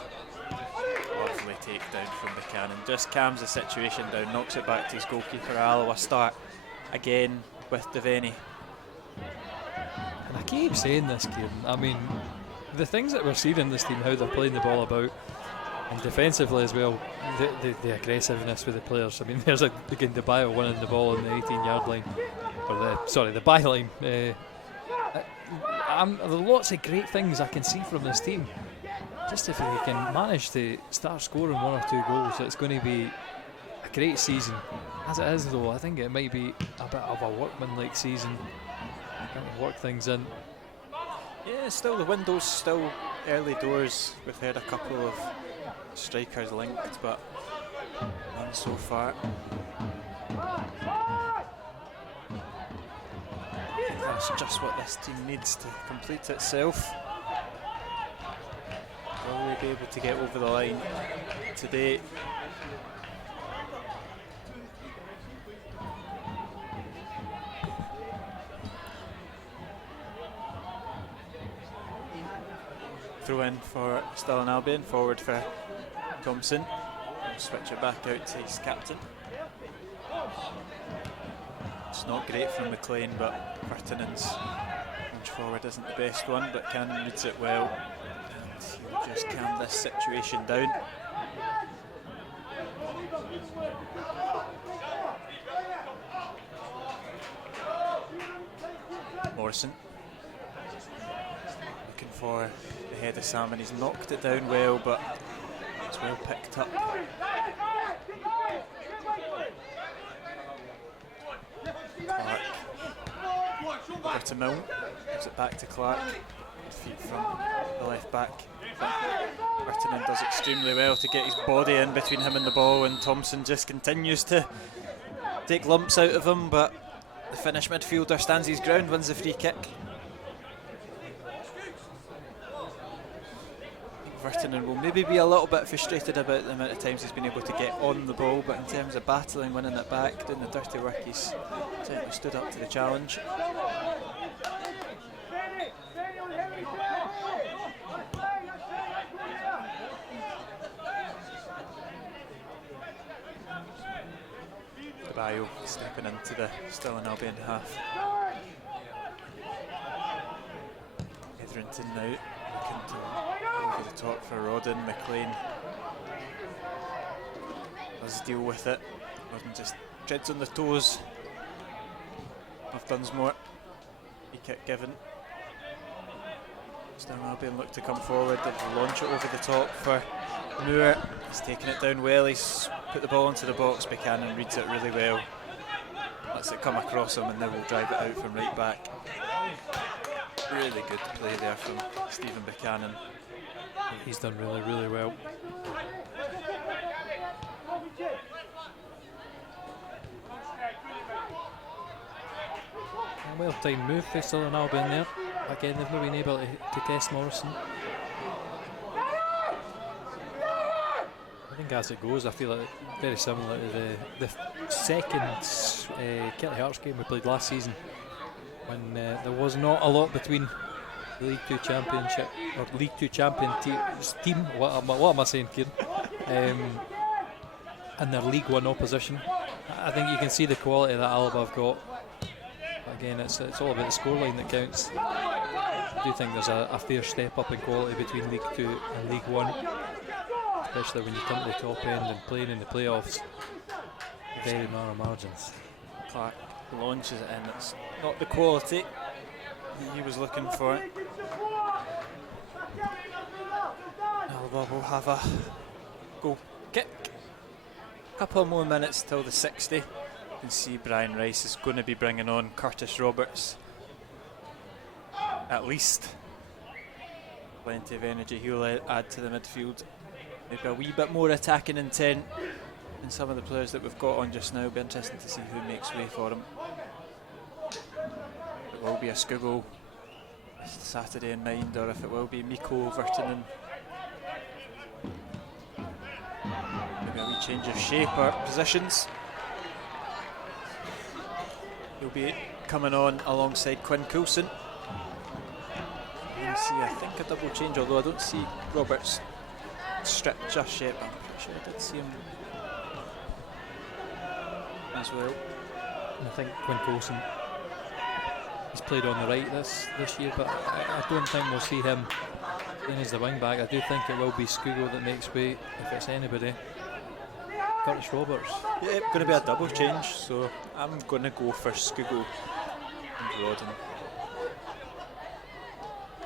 Lovely takedown from Buchanan. Just calms the situation down, knocks it back to his goalkeeper. Alloa start again with Devaney. And I keep saying this, Kieran. I mean, the things that we're seeing in this team, how they're playing the ball about, and defensively as well, the aggressiveness with the players. I mean, there's again DeBayo winning the ball on the 18-yard line, or the byline. There are lots of great things I can see from this team. Just if they can manage to start scoring 1 or 2 goals, it's going to be a great season. As it is, though, I think it might be a bit of a workman-like season. Kind of work things in. Yeah, still the window's still early doors. We've had a couple of strikers linked, but none so far. That's just what this team needs to complete itself. Will we be able to get over the line today? Throw in for Stirling Albion, forward for Thompson. We'll switch it back out to his captain. It's not great from McLean, but Vertinen's punch forward isn't the best one, but Cannon reads it well. And he'll just calm this situation down. Morrison looking for the head of Salmon. He's knocked it down well, but it's well picked up. Clark over to Milne, gives it back to Clark. Good feet from the left back. Vertinen does extremely well to get his body in between him and the ball, and Thompson just continues to take lumps out of him, but the Finnish midfielder stands his ground, wins the free kick. Vertinen will maybe be a little bit frustrated about the amount of times he's been able to get on the ball, but in terms of battling, winning it back, doing the dirty work, he's certainly stood up to the challenge. DeBayo stepping into the Stirling Albion half. Hetherington now looking to over the top for Rodden. McLean does deal with it. Rodden just treads on the toes of Dunsmore. Free kick given. Stirling Albion look to come forward. They launch it over the top for Moore. He's taken it down well. He's put the ball into the box. Buchanan reads it really well. Lets it come across him, and then will drive it out from right back. Really good play there from Stephen Buchanan. He's done really, really well. A well-timed move for Stirling Albion there. Again, they've not been able to test Morrison. I think as it goes, I feel like very similar to the second Kelly Hearts game we played last season, when there was not a lot between the League 2 Championship or League 2 champion team. What am I saying, Kieran? And their League 1 opposition. I think you can see the quality that Alloa have got. But again, it's all about the scoreline that counts. I do think there's a fair step up in quality between League 2 and League 1. Especially when you come to the top end and playing in the playoffs. Very narrow margins. Clark launches it in. It's not the quality he was looking for. Alloa will have a goal kick. A couple more minutes till the 60. You can see Brian Rice is going to be bringing on Curtis Roberts. At least. Plenty of energy he'll add to the midfield. Maybe a wee bit more attacking intent than some of the players that we've got on just now. It'll be interesting to see who makes way for him. It will be a Skugel with Saturday in mind, or if it will be Miko Vertinen. change of shape or positions. He'll be coming on alongside Quinn Coulson. See, I think a double change, although I don't see Roberts stripped just yet, but I'm pretty sure I did see him as well. And I think Quinn Coulson, he's played on the right this year, but I don't think we'll see him in as the wing back. I do think it will be Scugo that makes way, if it's anybody. Curtis Roberts. Yeah, going to be a double change, so I'm going to go for Scugo and Rodden.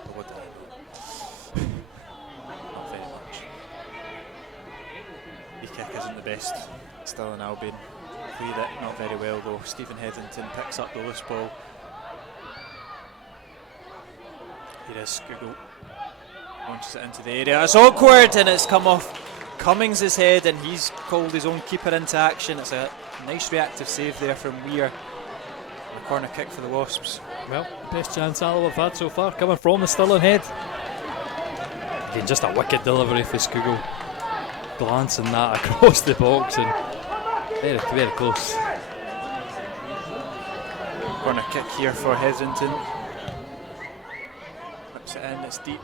But what did I know? Not very much. The kick isn't the best. Still an Albion. Played it not very well though. Stephen Hetherington picks up the loose ball. Here is Scugo. Launches it into the area. It's awkward and it's come off Cummings' head and he's called his own keeper into action. It's a nice reactive save there from Weir. A corner kick for the Wasps. Well, best chance Alloa have had so far, coming from the Stirling head. Again, just a wicked delivery for Scugo. Glancing that across the box and very, very close. Corner kick here for Hetherington. Whips it in, it's deep.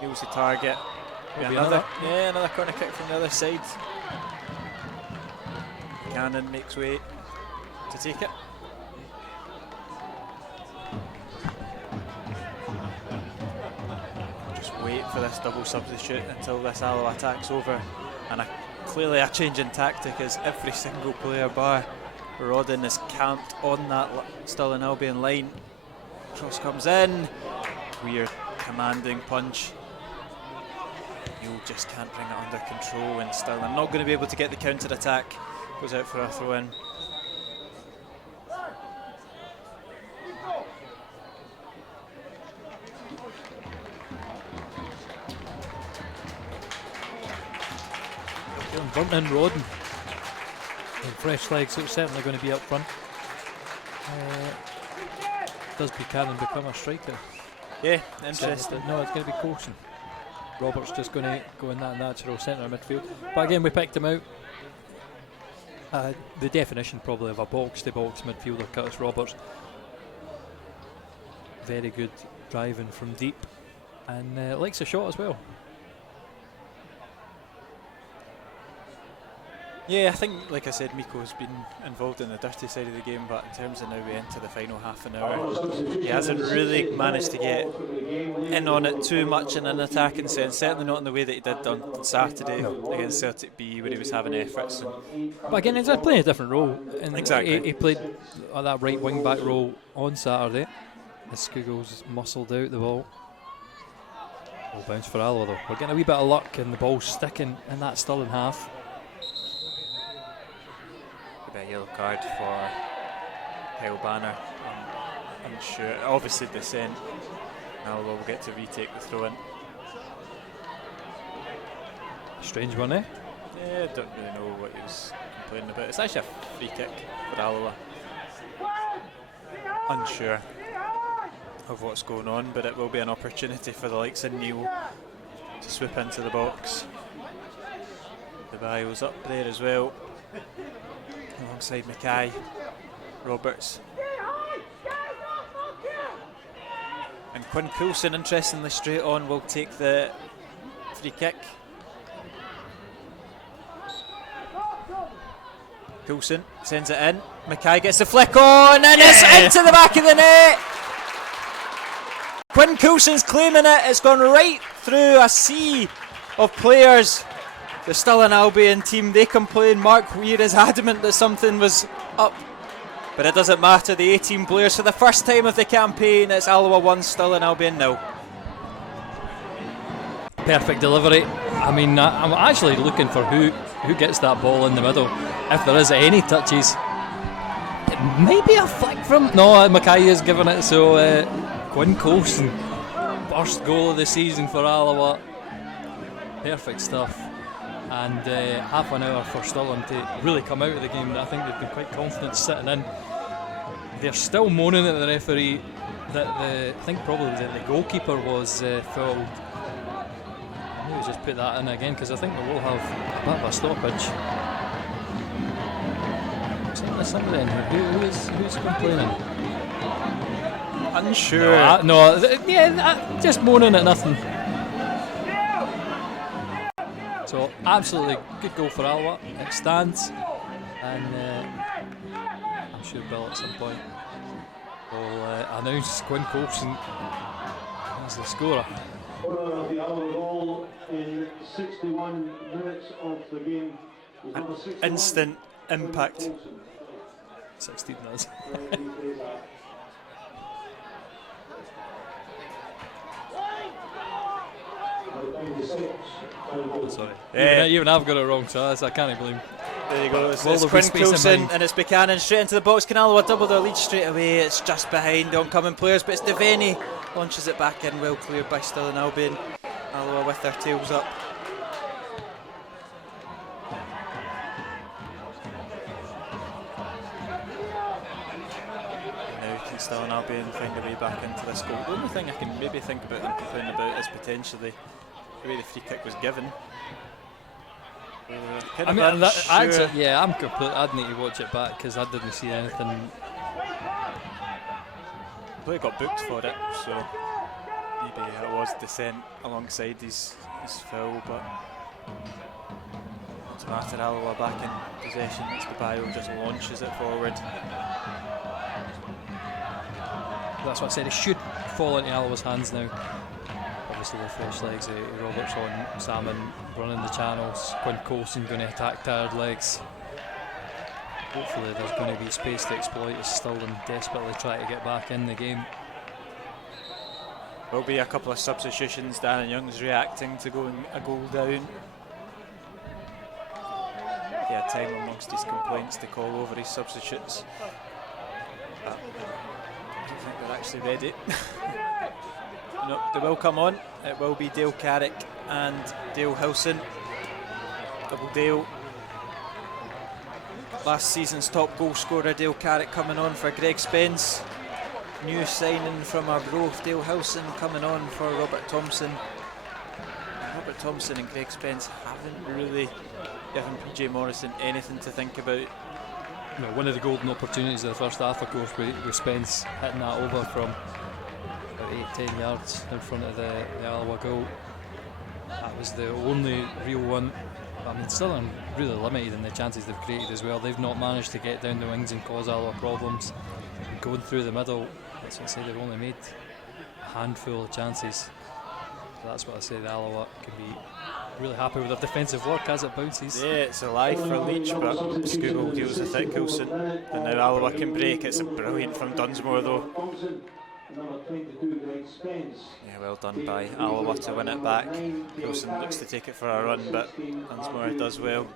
Heals the target. Another corner kick from the other side. Cannon makes way to take it. Just wait for this double substitute until this Alloa attack's over, and clearly a change in tactic as every single player bar Rodden is camped on that Stirling Albion line. Cross comes in, weird commanding punch. You just can't bring it under control, and Stirling not going to be able to get the counter attack. Goes out for a throw in. Burnt in Rodden. And fresh legs, so it's certainly going to be up front. Does Buchanan become a striker? Yeah, interesting. No, it's going to be Coulson. Roberts just going to go in that natural centre midfield. But again, we picked him out. The definition probably of a box-to-box midfielder, Curtis Roberts. Very good driving from deep and likes a shot as well. Yeah, I think, like I said, Miko's been involved in the dirty side of the game, but in terms of now we enter the final half an hour, he hasn't really managed to get in on it too much in an attacking sense, certainly not in the way that he did on Saturday against Celtic B, where he was having efforts. But again, he's playing a different role. And exactly. He played that right wing back role on Saturday. As Scugo's muscled out the ball. Ball bounce for Alloa though. We're getting a wee bit of luck and the ball sticking in that Stirling half. A yellow card for Kyle Banner. I'm unsure. Obviously dissent. Alloa will get to retake the throw in. Strange one, eh? Yeah, I don't really know what he was complaining about. It's actually a free kick for Alloa. Unsure of what's going on, but it will be an opportunity for the likes of Neil to swoop into the box. The Bio's up there as well, alongside Mackay, Roberts. And Quinn Coulson, interestingly, straight on will take the free kick. Coulson sends it in. Mackay gets the flick on, and it's into the back of the net. Quinn Coulson's claiming it. It's gone right through a sea of players. The Stirling Albion team, they complain. Mark Weir is adamant that something was up, but it doesn't matter. The 18 players, for the first time of the campaign, it's Alloa 1, Stirling Albion 0. Perfect delivery. I mean, I'm actually looking for who gets that ball in the middle. If there is any touches, it may be a flick from. No, Mackay is giving it. So Quinn Coulson, first goal of the season for Alloa. Perfect stuff. And half an hour for Stirling to really come out of the game. I think they've been quite confident sitting in. They're still moaning at the referee that I think probably that the goalkeeper was fouled. Maybe just put that in again, because I think we will have a bit of a stoppage. saying this somebody in here. Who's complaining? Unsure. Just moaning at nothing. So absolutely good goal for Alloa. It stands, and I'm sure Bill at some point will announce Quinn Coulson as the scorer. The Alloa goal in 61 minutes of the game. Instant impact. 16 minutes. Sorry. Even I've got it wrong, so I can't blame. There you go. It's Quinn Coulson and it's Buchanan straight into the box. Can Alloa double their lead straight away? It's just behind the oncoming players, but it's Devaney launches it back in, well cleared by Stirling Albion. Alloa with their tails up. Now can Stirling Albion find a way back into this goal? The only thing I can maybe think about them complaining about is potentially the way the free kick was given. I'm completely. I'd need to watch it back because I didn't see anything. The player got booked for it, so maybe it was dissent alongside his foul, but it's a matter. Alloa back in possession. It's Babayo just launches it forward. That's what I said. It should fall into Alloa's hands now. Obviously with fresh legs, Roberts on, Salmon running the channels, Quinn Coulson going to attack tired legs. Hopefully there's going to be space to exploit as Stirling desperately try to get back in the game. Will be a couple of substitutions. Dan Young's reacting to going a goal down. He had time amongst his complaints to call over his substitutes. But I don't think they're actually ready. No, they will come on. It will be Dale Carrick and Dale Hilson. Double Dale. Last season's top goal scorer Dale Carrick coming on for Greg Spence. New signing from Arbroath, Dale Hilson coming on for Robert Thompson. Robert Thompson and Greg Spence haven't really given PJ Morrison anything to think about. No, one of the golden opportunities of the first half, of course, with Spence hitting that over from 8-10 yards in front of the Alloa goal. That was the only real one. I mean, Stirling really limited in the chances they've created as well. They've not managed to get down the wings and cause Alloa problems. Going through the middle, that's what I say, they've only made a handful of chances. So that's what I say, the Alloa can be really happy with their defensive work as it bounces. Yeah, it's alive for Leach, but Scoogle deals with it, Coulson. And now Alloa can break. It's brilliant from Dunsmore though. Yeah, well done by Alloa to win it back. Coulson looks to take it for a run, but Dunsmore does well.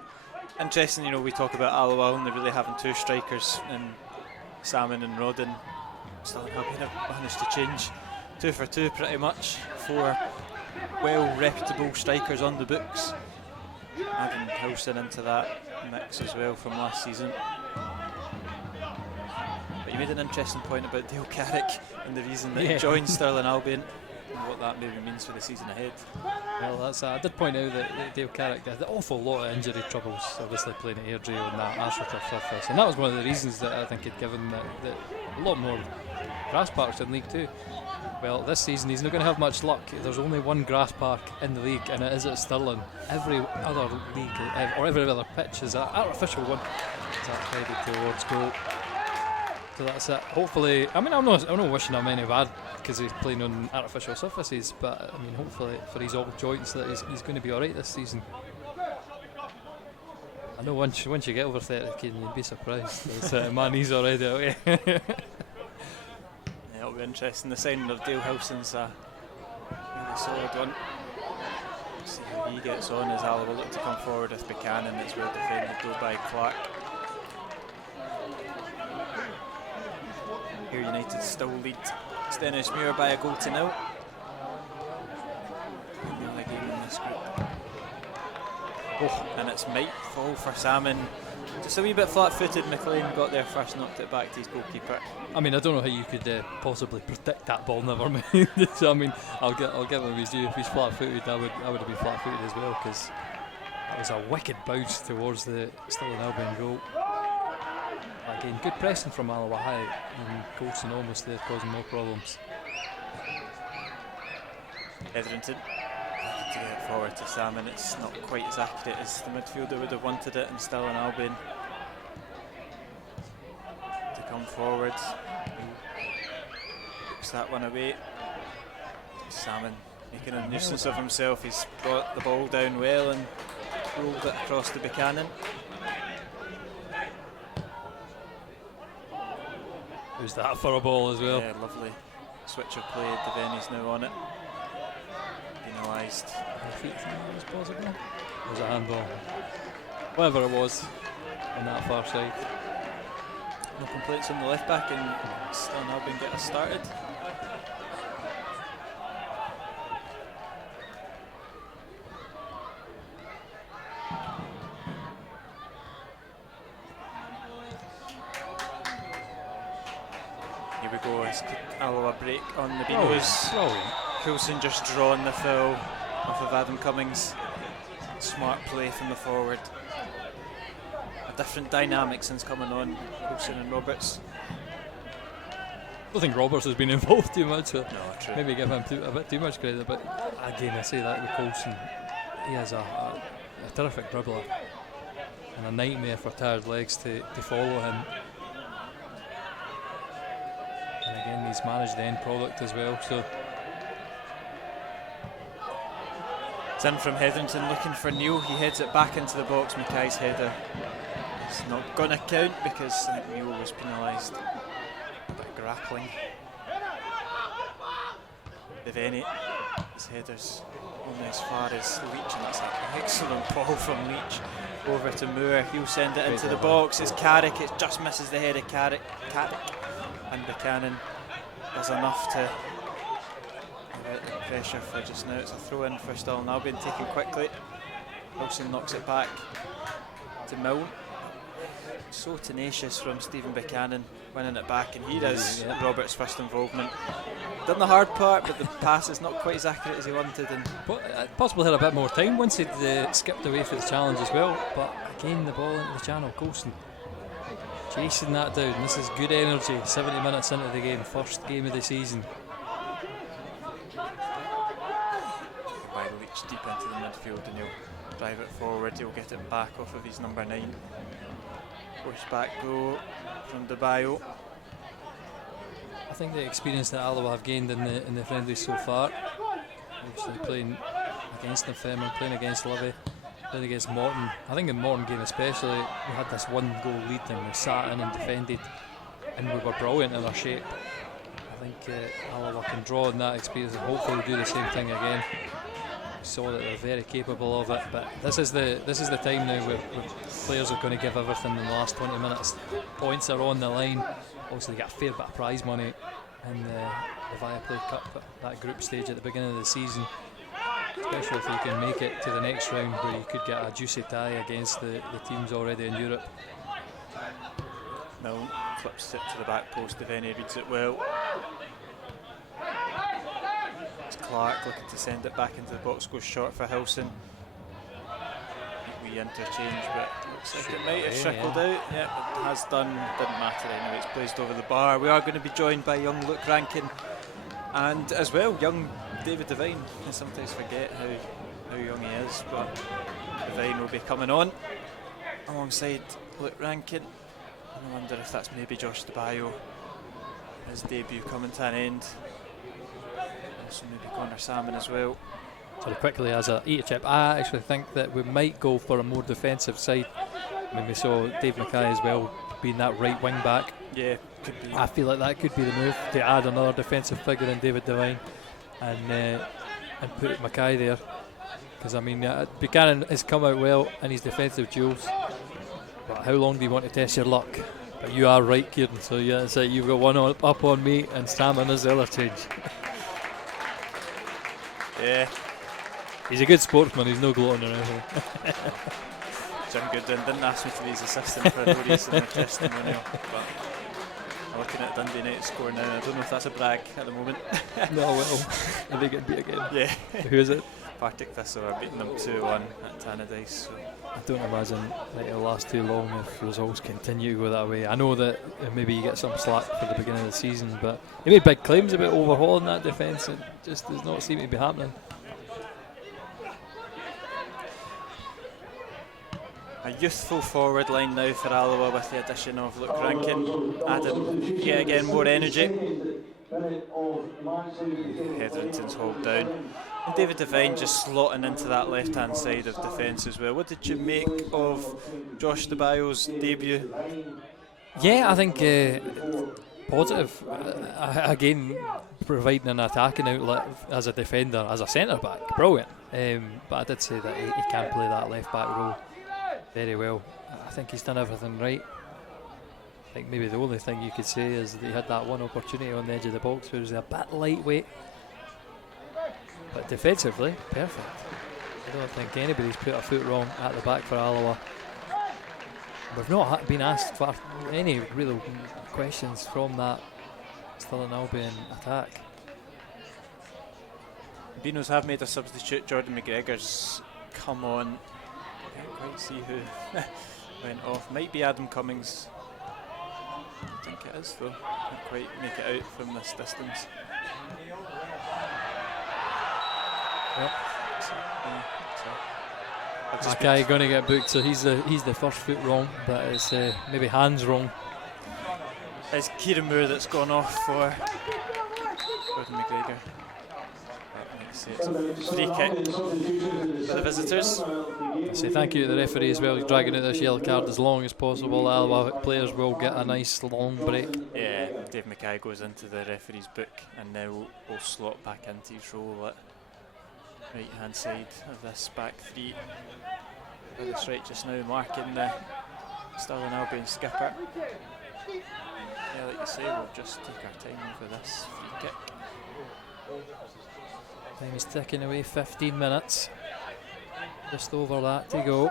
Interesting, we talk about Alloa only really having two strikers in Salmon and Rodden. Stirling Albion have managed to change 2 for 2 pretty much. 4 well reputable strikers on the books. Adding Hilson into that mix as well from last season. But you made an interesting point about Dale Carrick and the reason that he joined Stirling Albion and what that maybe means for the season ahead. Well, I did point out that Dale Carrick had an awful lot of injury troubles, obviously playing at Airdrie on that AstroTurf surface, and that was one of the reasons that I think he'd given that a lot more grass parks in League 2. Well, this season he's not going to have much luck. There's only one grass park in the league, and it is at Stirling. Every other league, or every other pitch, is an artificial one. Is that headed towards goal? So that's it. Hopefully, I mean, I'm not wishing him any bad because he's playing on artificial surfaces, but I mean, hopefully for his old joints that he's going to be alright this season. I know once you get over 30, you'd be surprised. My knees already out. Yeah, it'll be interesting. The signing of Dale Hilson's a really solid one. See how he gets on as Alloa will look to come forward with Buchanan. It's well defended though by Clark. Here United still lead Stenhousemuir by a goal to nil. The only game in this group. And it's might fall for Salmon. Just a wee bit flat-footed. McLean got there first, knocked it back to his goalkeeper. I mean, I don't know how you could possibly predict that ball. Never mind. So I mean, I'll give him his due. If he's flat-footed, I would have been flat-footed as well, because that was a wicked bounce towards the Stirling Albion goal. But again, good pressing from Alloa high, and Coulson almost there causing no problems. Hetherington to get it forward to Salmon. It's not quite as accurate as the midfielder would have wanted it, and Stirling Albion to come forward. Looks that one away. Salmon making a nuisance of himself. He's brought the ball down well and rolled it across to Buchanan. Who's that for a ball as well? Yeah, lovely switch of play. Devaney's now on it. Penalised. I think that was possible. It was a handball. Whatever it was on that far side. No complaints on the left back, and Stirling Albion get us started. Here we go, it's Alloa break on the Beanos. Coulson just drawing the foul off of Adam Cummings. Smart play from the forward. A different dynamic since coming on, Coulson and Roberts. I don't think Roberts has been involved too much, so No, true. maybe give him a bit too much credit, but again I say that with Coulson, he has a terrific dribbler and a nightmare for tired legs to follow him. And again, he's managed the end product as well. So It's in from Hetherington looking for Neil. He heads it back into the box. Mackay's header. It's not going to count because I think Neil was penalised. A bit of grappling. Devaney, his header's only as far as Leach, and that's an excellent ball from Leach over to Moore. He'll send it into the box. It's Carrick. It just misses the head of Carrick. And Buchanan does enough to avert the pressure for just now. It's a throw in for Stirling Albion, taken quickly. Wilson knocks it back to Milne. So tenacious from Stephen Buchanan, winning it back, and he does Robert's first involvement. Done the hard part, but the pass is not quite as accurate as he wanted. And possibly had a bit more time once he'd skipped away for the challenge as well. But again, the ball into the channel. Coulson chasing that down. This is good energy. 70 minutes into the game, first game of the season. By Leach deep into the midfield, and he'll drive it forward. He'll get it back off of his number 9. Push back goal from DeBayo. I think the experience that Alloa have gained in the friendlies so far, obviously playing against Dunfermline, playing against Livy, playing against Morton. I think in the Morton game especially, we had this 1-goal lead and we sat in and defended, and we were brilliant in our shape. I think Alloa can draw on that experience and hopefully do the same thing again. We saw that they're very capable of it, but this is the time now where players are going to give everything in the last 20 minutes. Points are on the line. Also, they get a fair bit of prize money in the Viaplay Cup, that group stage at the beginning of the season, especially if you can make it to the next round where you could get a juicy tie against the teams already in Europe. Milne flips it to the back post. Devaney reads it well. It's Clark looking to send it back into the box, goes short for Hilson. We interchange, but looks like it might have trickled out. Yeah, it has done. Didn't matter anyway. It's blazed over the bar. We are going to be joined by young Luke Rankin and as well young David Devine. I sometimes forget how young he is, but Devine will be coming on alongside Luke Rankin. And I wonder if that's maybe Josh DeBayo, his debut coming to an end. Also maybe Connor Salmon as well. Sort of quickly as a eat chip, I actually think that we might go for a more defensive side. I mean, we saw Dave Mackay as well being that right wing back. Yeah, could be. I feel like that could be the move, to add another defensive figure in David Devine and put Mackay there, because I mean Buchanan has come out well in his defensive duels, but how long do you want to test your luck? But you are right, Kieran, so yeah, it's like you've got one up on me and Salmon is the other change. Yeah. He's a good sportsman, he's no gloating around here. Jim Goodwin didn't ask me to be his assistant for no reason in the testimonial, but I'm looking at Dundee United score now. I don't know if that's a brag at the moment. No, well, if they get beat again. Yeah. Who is it? Partick Thistle are beating them 2-1 at Tannadice. So I don't imagine that it'll last too long if results continue to go that way. I know that maybe you get some slack for the beginning of the season, but he made big claims about overhauling that defence. It just does not seem to be happening. A youthful forward line now for Alloa with the addition of Luke Rankin. Adam, yet again, more energy. Hetherington's hauled down. And David Devine just slotting into that left-hand side of defence as well. What did you make of Josh DeBio's debut? Yeah, I think positive. Again, providing an attacking outlet as a defender, as a centre-back, brilliant. But I did say that he can play that left-back role very well. I think he's done everything right. I think maybe the only thing you could say is that he had that one opportunity on the edge of the box where he was a bit lightweight. But defensively, perfect. I don't think anybody's put a foot wrong at the back for Alloa. We've not been asked for any real questions from that Stirling Albion attack. Beanos have made a substitute. Jordan McGregor's come on. I can't quite see who went off. Might be Adam Cummings. I think it is though. Can't quite make it out from this distance. Yep. Mackay going to get booked, so he's the first foot wrong, but it's maybe hands wrong. It's Kieran Moore that's gone off for Jordan McGregor. It's a free kick for the visitors. I say thank you to the referee as well. He's dragging out this yellow card as long as possible. Alloa players will get a nice long break. Yeah, Dave Mackay goes into the referee's book and now will slot back into his role at right hand side of this back three. Got this right just now, marking the Stirling Albion skipper. Yeah, like you say, we'll just take our time over this free kick. Time is ticking away, 15 minutes. Just over that to go.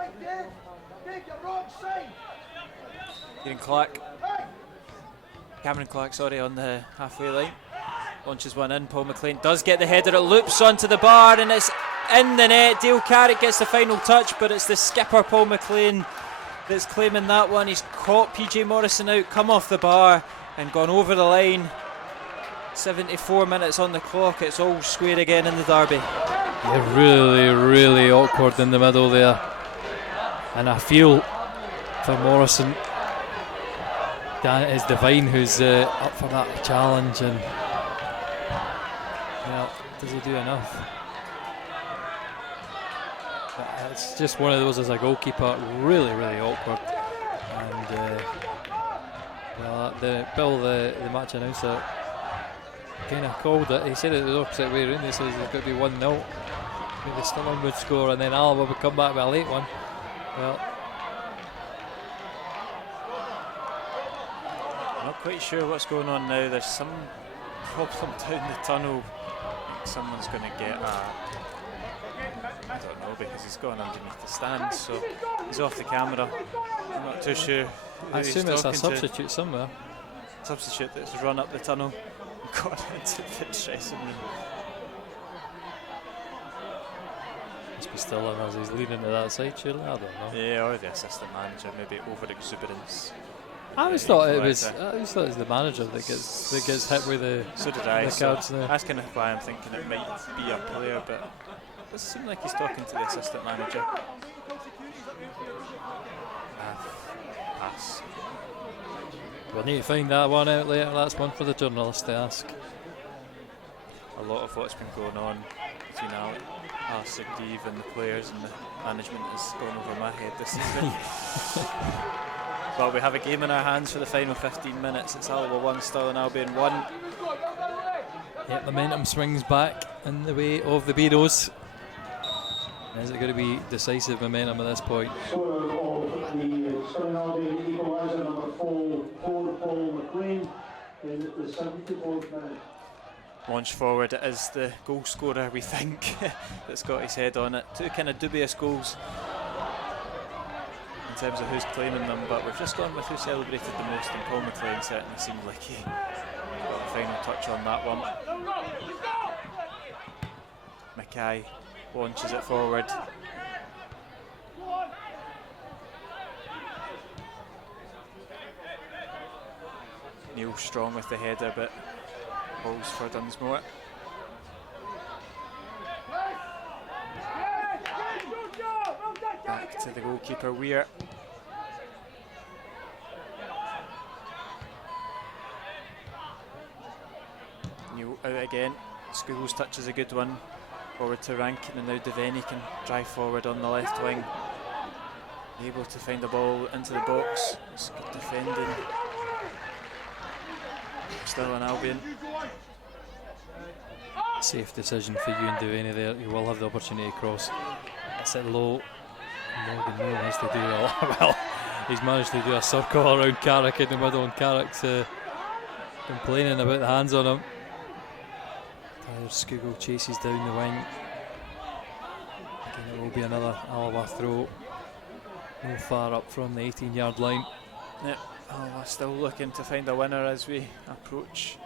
Cameron Clark, sorry, on the halfway line. Launches one in. Paul McLean does get the header. It loops onto the bar and it's in the net. Dale Carrick gets the final touch, but it's the skipper Paul McLean that's claiming that one. He's caught PJ Morrison out, come off the bar and gone over the line. 74 minutes on the clock. It's all square again in the derby. Yeah, really, really awkward in the middle there. And I feel for Morrison, it's Devine who's up for that challenge, and well, does he do enough? But it's just one of those as a goalkeeper, really, really awkward. And well, Bill, the match announcer, kind of called it. He said it the opposite way around. He says it's got to be 1-0. Maybe Stirling would score and then Alloa would come back with a late one. Well, not quite sure what's going on now. There's some problem down the tunnel. I think someone's going to get I don't know, because he's gone underneath the stand, so he's off the camera. I'm not too sure. I assume it's a substitute somewhere. Substitute that's run up the tunnel and got into the dressing room. Must be Stirling as he's leaning to that side, surely. I don't know. Yeah, or the assistant manager, maybe over exuberance. I always thought it was the manager that gets hit with the so did I. The cards there. That's kind of why I'm thinking it might be a player, but it does seem like he's talking to the assistant manager. Pass. We'll need to find that one out later. That's one for the journalists to ask. A lot of what's been going on between Alistair Deave and the players and the management has gone over my head this season. Well, we have a game in our hands for the final 15 minutes. It's Alloa 1, Stirling Albion 1. Yep, momentum swings back in the way of the Beatles. Is it going to be decisive momentum at this point? Scorer of the Stirling Albion equaliser, number 4, Paul McLean, in the 74th minute. Launch forward, it is the goal scorer, we think, that's got his head on it. Two kind of dubious goals in terms of who's claiming them, but we've just gone with who celebrated the most, and Paul McLean certainly seemed like he got the final touch on that one. Mackay launches it forward. Neil strong with the header, but balls for Dunsmore. Back to the goalkeeper, Weir. Neil out again. Scoogle's touch is a good one. Forward to Rankin, and now Devaney can drive forward on the left wing. Able to find the ball into the box. It's good defending. Still an Albion. Safe decision for you and Devaney there. You will have the opportunity to cross. It's it low. Morgan Neal has to do a lot. Well, he's managed to do a circle around Carrick in the middle, and Carrick's complaining about the hands on him. Tyler Scoogall chases down the wing. Again, it will be another Alloa throw. No far up from the 18-yard line. Yep, Alloa still looking to find a winner as we approach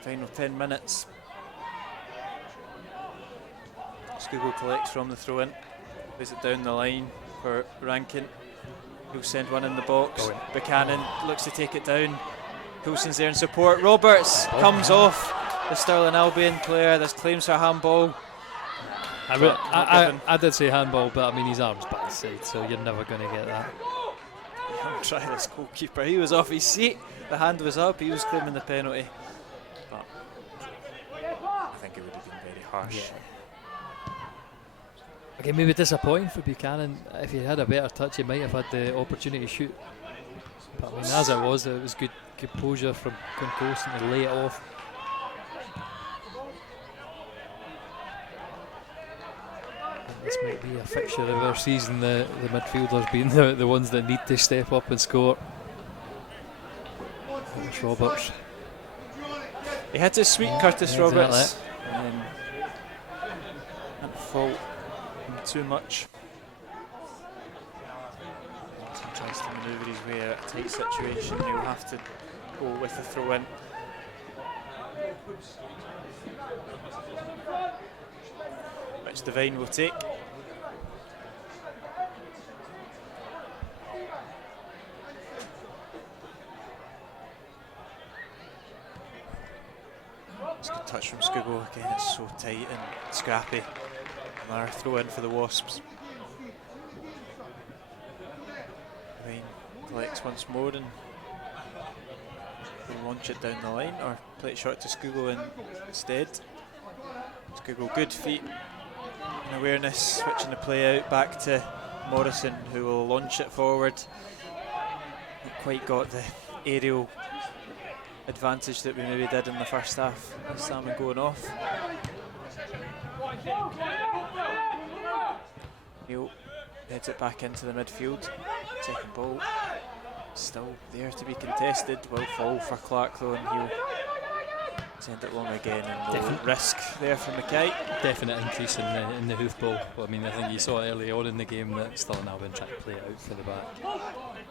final 10 minutes. Scoogall collects from the throw-in, plays it down the line for Rankin. He'll send one in the box. Buchanan looks to take it down. Coulson's there in support. Roberts comes off the Stirling Albion player. There's claims for handball. I did say handball, but I mean his arm's by his side, so you're never going to get that. Young Trialist goalkeeper, he was off his seat. The hand was up, he was claiming the penalty. But I think it would have been very harsh. Yeah. Okay, maybe disappointing for Buchanan. If he had a better touch, he might have had the opportunity to shoot. But I mean, as it was good composure from Coulson to lay it off. This might be a fixture of our season, the midfielders being the ones that need to step up and score. Curtis Roberts. He had to sweep Curtis Roberts. Didn't fault him too much. He tries to manoeuvre his way out of a tight situation. He'll have to go with the throw in. Which Devine will take. It's a good touch from Scoogall. Again, it's so tight and scrappy. Another throw in for the Wasps. Devine collects once more and will launch it down the line, or play it short to Scoogall instead. Scoogall, good feet. Awareness, switching the play out back to Morrison, who will launch it forward. Not quite got the aerial advantage that we maybe did in the first half. Salmon going off. Neil heads it back into the midfield. Second ball still there to be contested. Will fall for Clark though, and he'll send it long again, and no risk there for Mackay. Definite increase in the hoof ball. Well, I mean, I think you saw early on in the game that Stirling Albion trying to play it out for the back.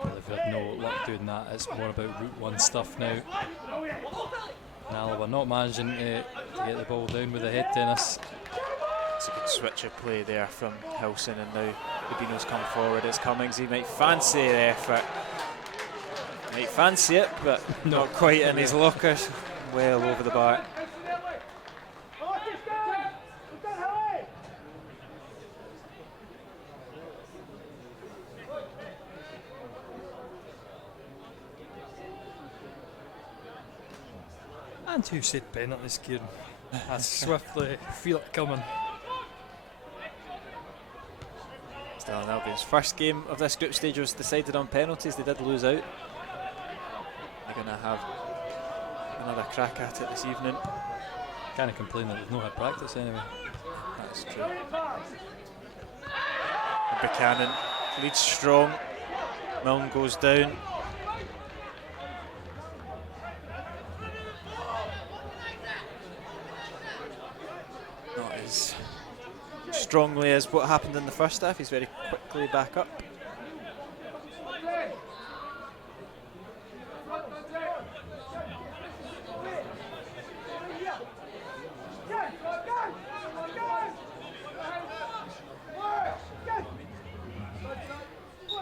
But they've had no luck doing that. It's more about route one stuff now. And Alloa not managing to get the ball down with the head tennis. It's a good switch of play there from Hilson, and now Rubino's come forward. It's Cummings. He might fancy the effort. Might fancy it, but not quite in his locker. Well over the bar. And who said penalties, Kieran? I swiftly feel it coming. Stirling Albion's first game of this group stage was decided on penalties. They did lose out. They're going to have another crack at it this evening. Can't complain that they've not had practice anyway. That's true. And Buchanan leads strong. Milne goes down. Not as strongly as what happened in the first half. He's very quickly back up.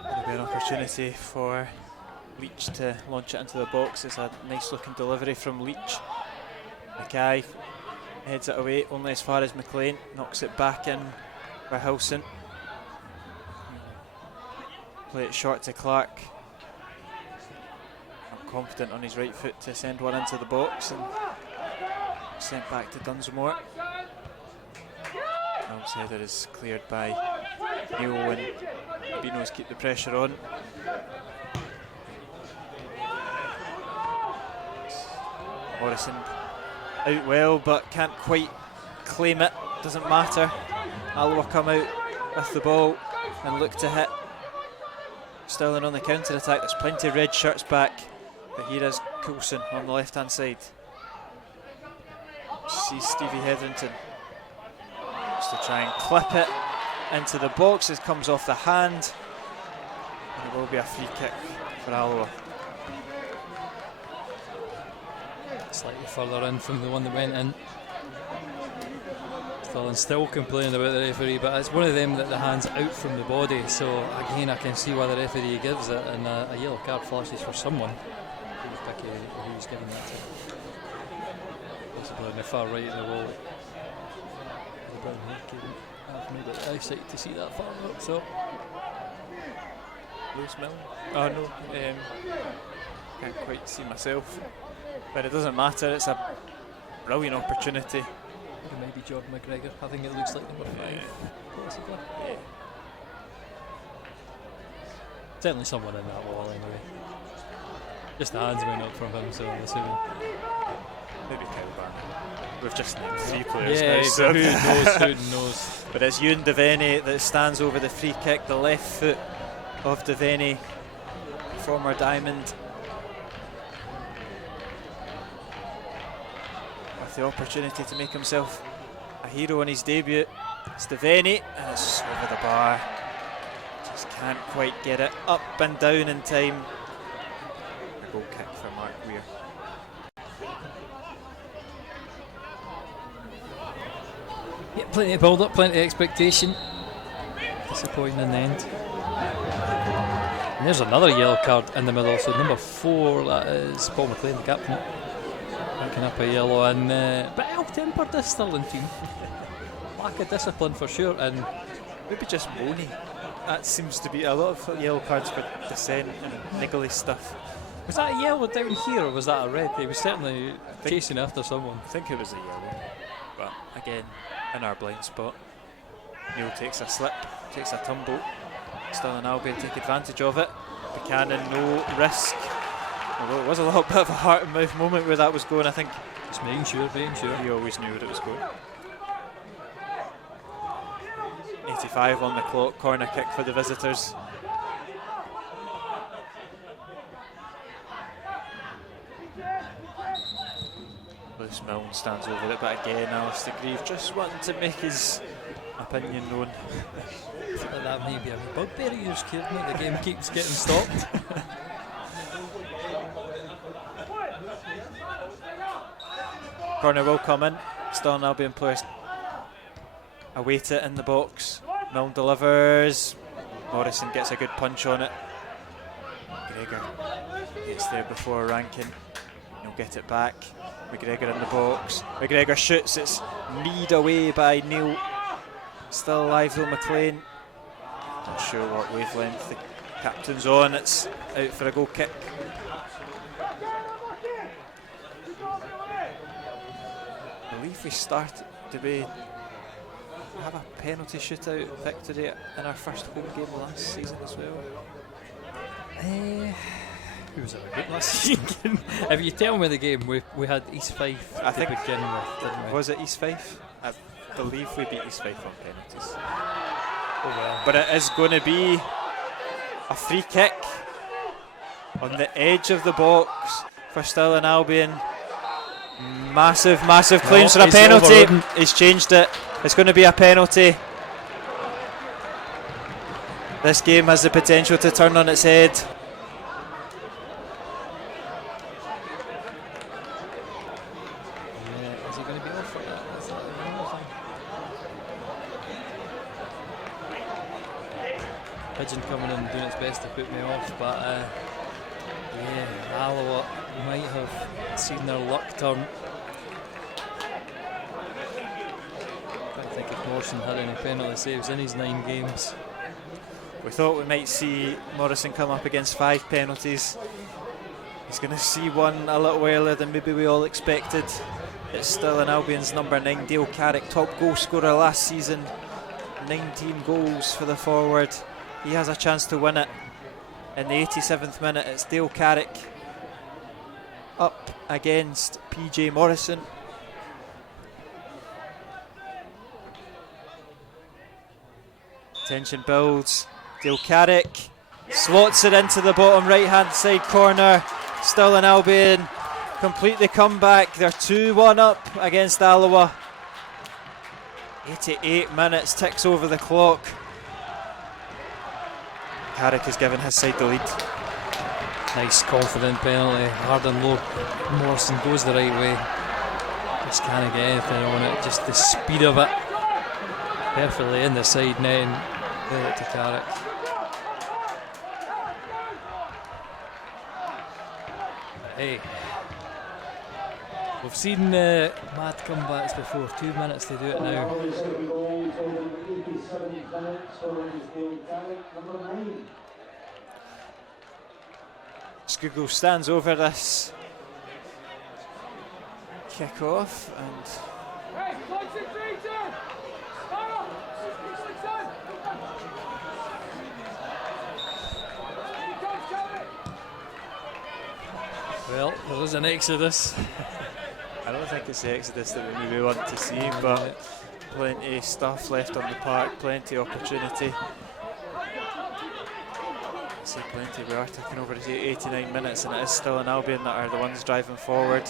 There'll be an opportunity for Leach to launch it into the box. It's a nice looking delivery from Leach. Mackay heads it away only as far as McLean, knocks it back in for Hilson. Play it short to Clark. Not confident on his right foot to send one into the box and sent back to Dunsmore. Mills' header is cleared by Neil and Beanos keep the pressure on. Morrison out well but can't quite claim it, doesn't matter. Alloa come out with the ball and look to hit. Stirling on the counter attack, there's plenty of red shirts back, but here is Coulson on the left hand side. See Stevie Hetherington just to try and clip it into the box. It comes off the hand and it will be a free kick for Alloa. Slightly further in from the one that went in. Stirling still complaining about the referee, but it's one of them that the hand's out from the body, so again I can see why the referee gives it, and a yellow card flashes for someone. Who's giving that to? Possibly on the far right of the wall. The brown hair I've no the eyesight to see that far up, so. Lewis Mill? Oh no, can't quite see myself. But it doesn't matter, it's a brilliant opportunity. It might be Jordan McGregor, I think it looks like number 5, possibly. Yeah. Certainly someone in that wall anyway. Just the hands went up from him, so I'm assuming. Maybe Kyle Barner. We've just named 3 players Yeah, now, so who knows, who knows. But it's Ewan Devaney that stands over the free kick, the left foot of Devaney, former Diamond. The opportunity to make himself a hero in his debut. It's Devaney and it's over the bar. Just can't quite get it up and down in time. A goal kick for Mark Weir. Yeah, plenty of build up, plenty of expectation. Disappointing in the end. And there's another yellow card in the middle, so number 4, that is Paul McLean, the captain. Picking up a yellow, and bit ill-tempered this Stirling team. Lack of discipline for sure, and Maybe just moany. That seems to be a lot of yellow cards for dissent and niggly stuff. was that a yellow down here or was that a red? He was certainly chasing after someone. I think it was a yellow, but again, in our blind spot. Neil takes a slip, takes a tumble. Stirling Albion take advantage of it. Buchanan, no risk. Although it was a little bit of a heart and mouth moment where that was going, I think. Just making sure. He always knew where it was going. 85 on the clock, corner kick for the visitors. Lewis Milne stands over it, but again, Alistair Grieve just wanting to make his opinion known. I feel like that may be a bugbear of yours, Kieran, that the game keeps getting stopped. Corner will come in. Stirling Albion players await it in the box. Milne delivers. Morrison gets a good punch on it. McGregor gets there before Rankin. He'll get it back. McGregor in the box. McGregor shoots. It's kneed away by Neil. Still alive though, McLean. Not sure what wavelength the captain's on. It's out for a goal kick. I believe we started to have a penalty shootout victory in our first home game last season as well. Who was our good last season? If you tell me the game, we had East Fife to begin with, didn't we? Was it East Fife? I believe we beat East Fife on penalties. Oh well. But it is going to be a free kick on the edge of the box for Stirling Albion. Massive claims for a penalty. He's changed it. It's going to be a penalty. This game has the potential to turn on its head. Is he going to be off for that? Is that another thing? Pigeon coming in doing its best to put me off, but Yeah, Alloa might have seen their luck turn. I don't think if Morrison had any penalty saves in his 9 games. We thought we might see Morrison come up against 5 penalties. He's going to see one a little earlier than maybe we all expected. It's still in Albion's number 9, Dale Carrick, top goal scorer last season. 19 goals for the forward. He has a chance to win it. In the 87th minute, it's Dale Carrick up against PJ Morrison. Tension builds. Dale Carrick slots it into the bottom right hand side corner. Still in Albion complete the comeback. They're 2-1 up against Alloa. 88 minutes ticks over the clock. Carrick has given his side the lead. Nice confident penalty, hard and low. Morrison goes the right way. Just can't get anything on it, just the speed of it. Perfectly in the side net, there it to Carrick. Hey, we've seen mad comebacks before. 2 minutes to do it now. Scugo stands over this kick off and well, there is an exodus. I don't think it's the exodus that we maybe want to see, but plenty of stuff left on the park, plenty of opportunity. I say plenty, we are taking over to 89 minutes and it is still an Albion that are the ones driving forward.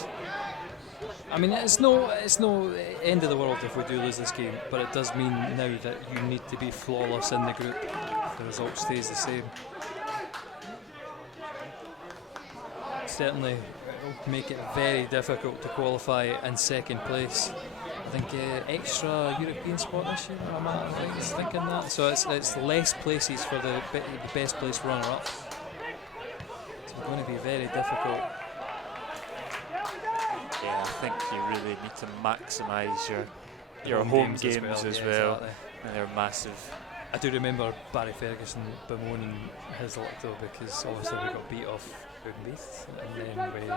I mean, it's no end of the world if we do lose this game, but it does mean now that you need to be flawless in the group if the result stays the same. Certainly make it very difficult to qualify in second place. I think extra European spot this year, am I right in thinking that? So it's less places for the best place runner-up. So it's going to be very difficult. Yeah, I think you really need to maximise your home games as well. Exactly. And they're massive. I do remember Barry Ferguson bemoaning his luck though, because obviously we got beat off Bournemouth and then we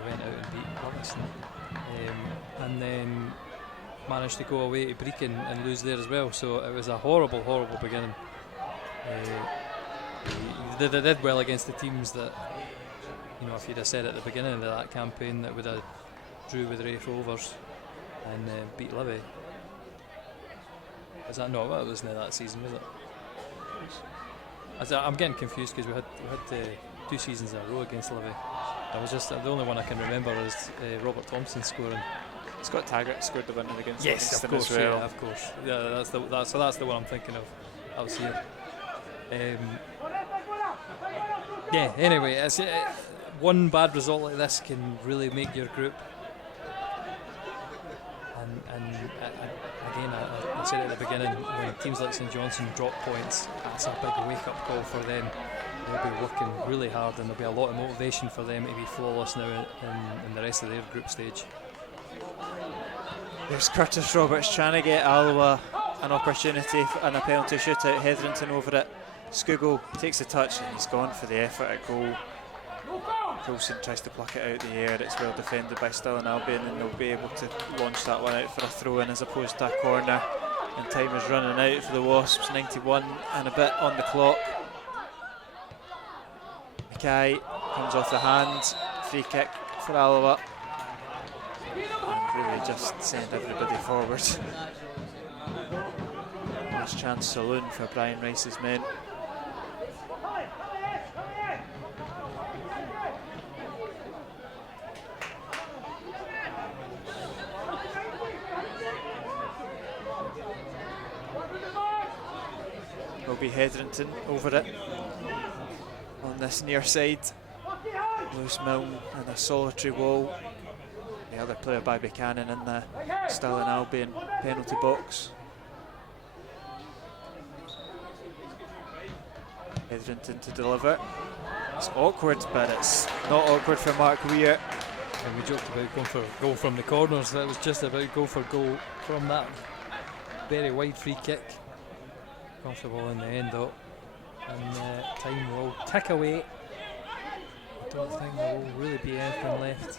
went out and beat Livingston, and then managed to go away to Brecon and lose there as well. So it was a horrible beginning. They did well against the teams that, you know, if you'd have said at the beginning of that campaign that would have drew with Raith Rovers and beat Livy. Is that not what it was in that season, was it? I'm getting confused because we had 2 seasons in a row against Livy. I was just the only one I can remember is Robert Thompson scoring. Scott Taggart scored the winner against Livingston, of course, as well. yeah, of course. Yeah, that's the one I'm thinking of. That was here. Yeah. Anyway, it's, one bad result like this can really make your group. And again, I said at the beginning, when teams like St Johnstone drop points, that's a big wake-up call for them. They'll be working really hard and there'll be a lot of motivation for them to be flawless now in the rest of their group stage. There's Curtis Roberts trying to get Alloa an opportunity and a penalty shootout. Hetherington over it. Scugo takes the touch and he's gone for the effort at goal. Coulson tries to pluck it out the air. It's well defended by Stirling Albion and they'll be able to launch that one out for a throw-in as opposed to a corner. And time is running out for the Wasps. 91 and a bit on the clock. Mackay comes off the hand. Free kick for Alloa. And really just send everybody forward. Last chance saloon for Brian Rice's men. Will be Hetherington over it on this near side. Lewis Milne and a solitary wall. The other player by Buchanan in the Stirling Albion penalty box. Hetherington to deliver. It's awkward, but it's not awkward for Mark Weir. And we joked about going for a goal from the corners. That was just about go for goal from that very wide free kick. Comfortable in the end though. And time will tick away. I don't think there will really be anything left.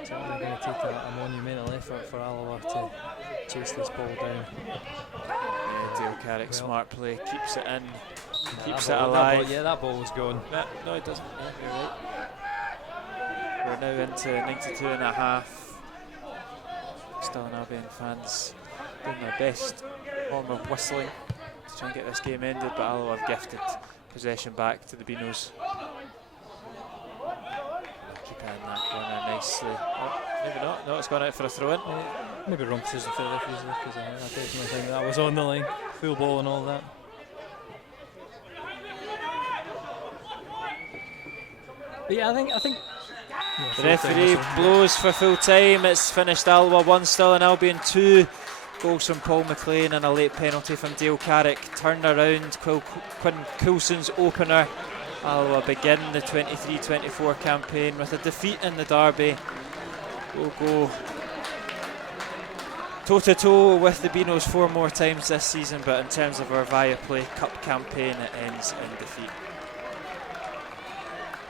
It's only going to take a monumental effort for Alloa to chase this ball down. Yeah, Dale Carrick, smart play, keeps it in, keeps it That alive. that ball was gone. No, it doesn't. Yeah, you're right. We're now into 92 and a half. Stirling Albion fans doing their best, almost whistling to try and get this game ended, but Alloa have gifted possession back to the Beanos. Keep it in that corner nicely. Oh, maybe not. No, it's gone out for a throw in. Maybe wrong decision for the referees because I definitely think that was on the line. Full ball and all that. But yeah, I think yeah, The referee blows for full time. It's finished Alloa 1, Stirling Albion 2. Goals from Paul McLean and a late penalty from Dale Carrick. Turned around Quinn Coulson's opener. Alloa begin the 23-24 campaign with a defeat in the derby. We'll go toe-to-toe with the Beanos 4 more times this season, but in terms of our Viaplay Cup campaign, it ends in defeat.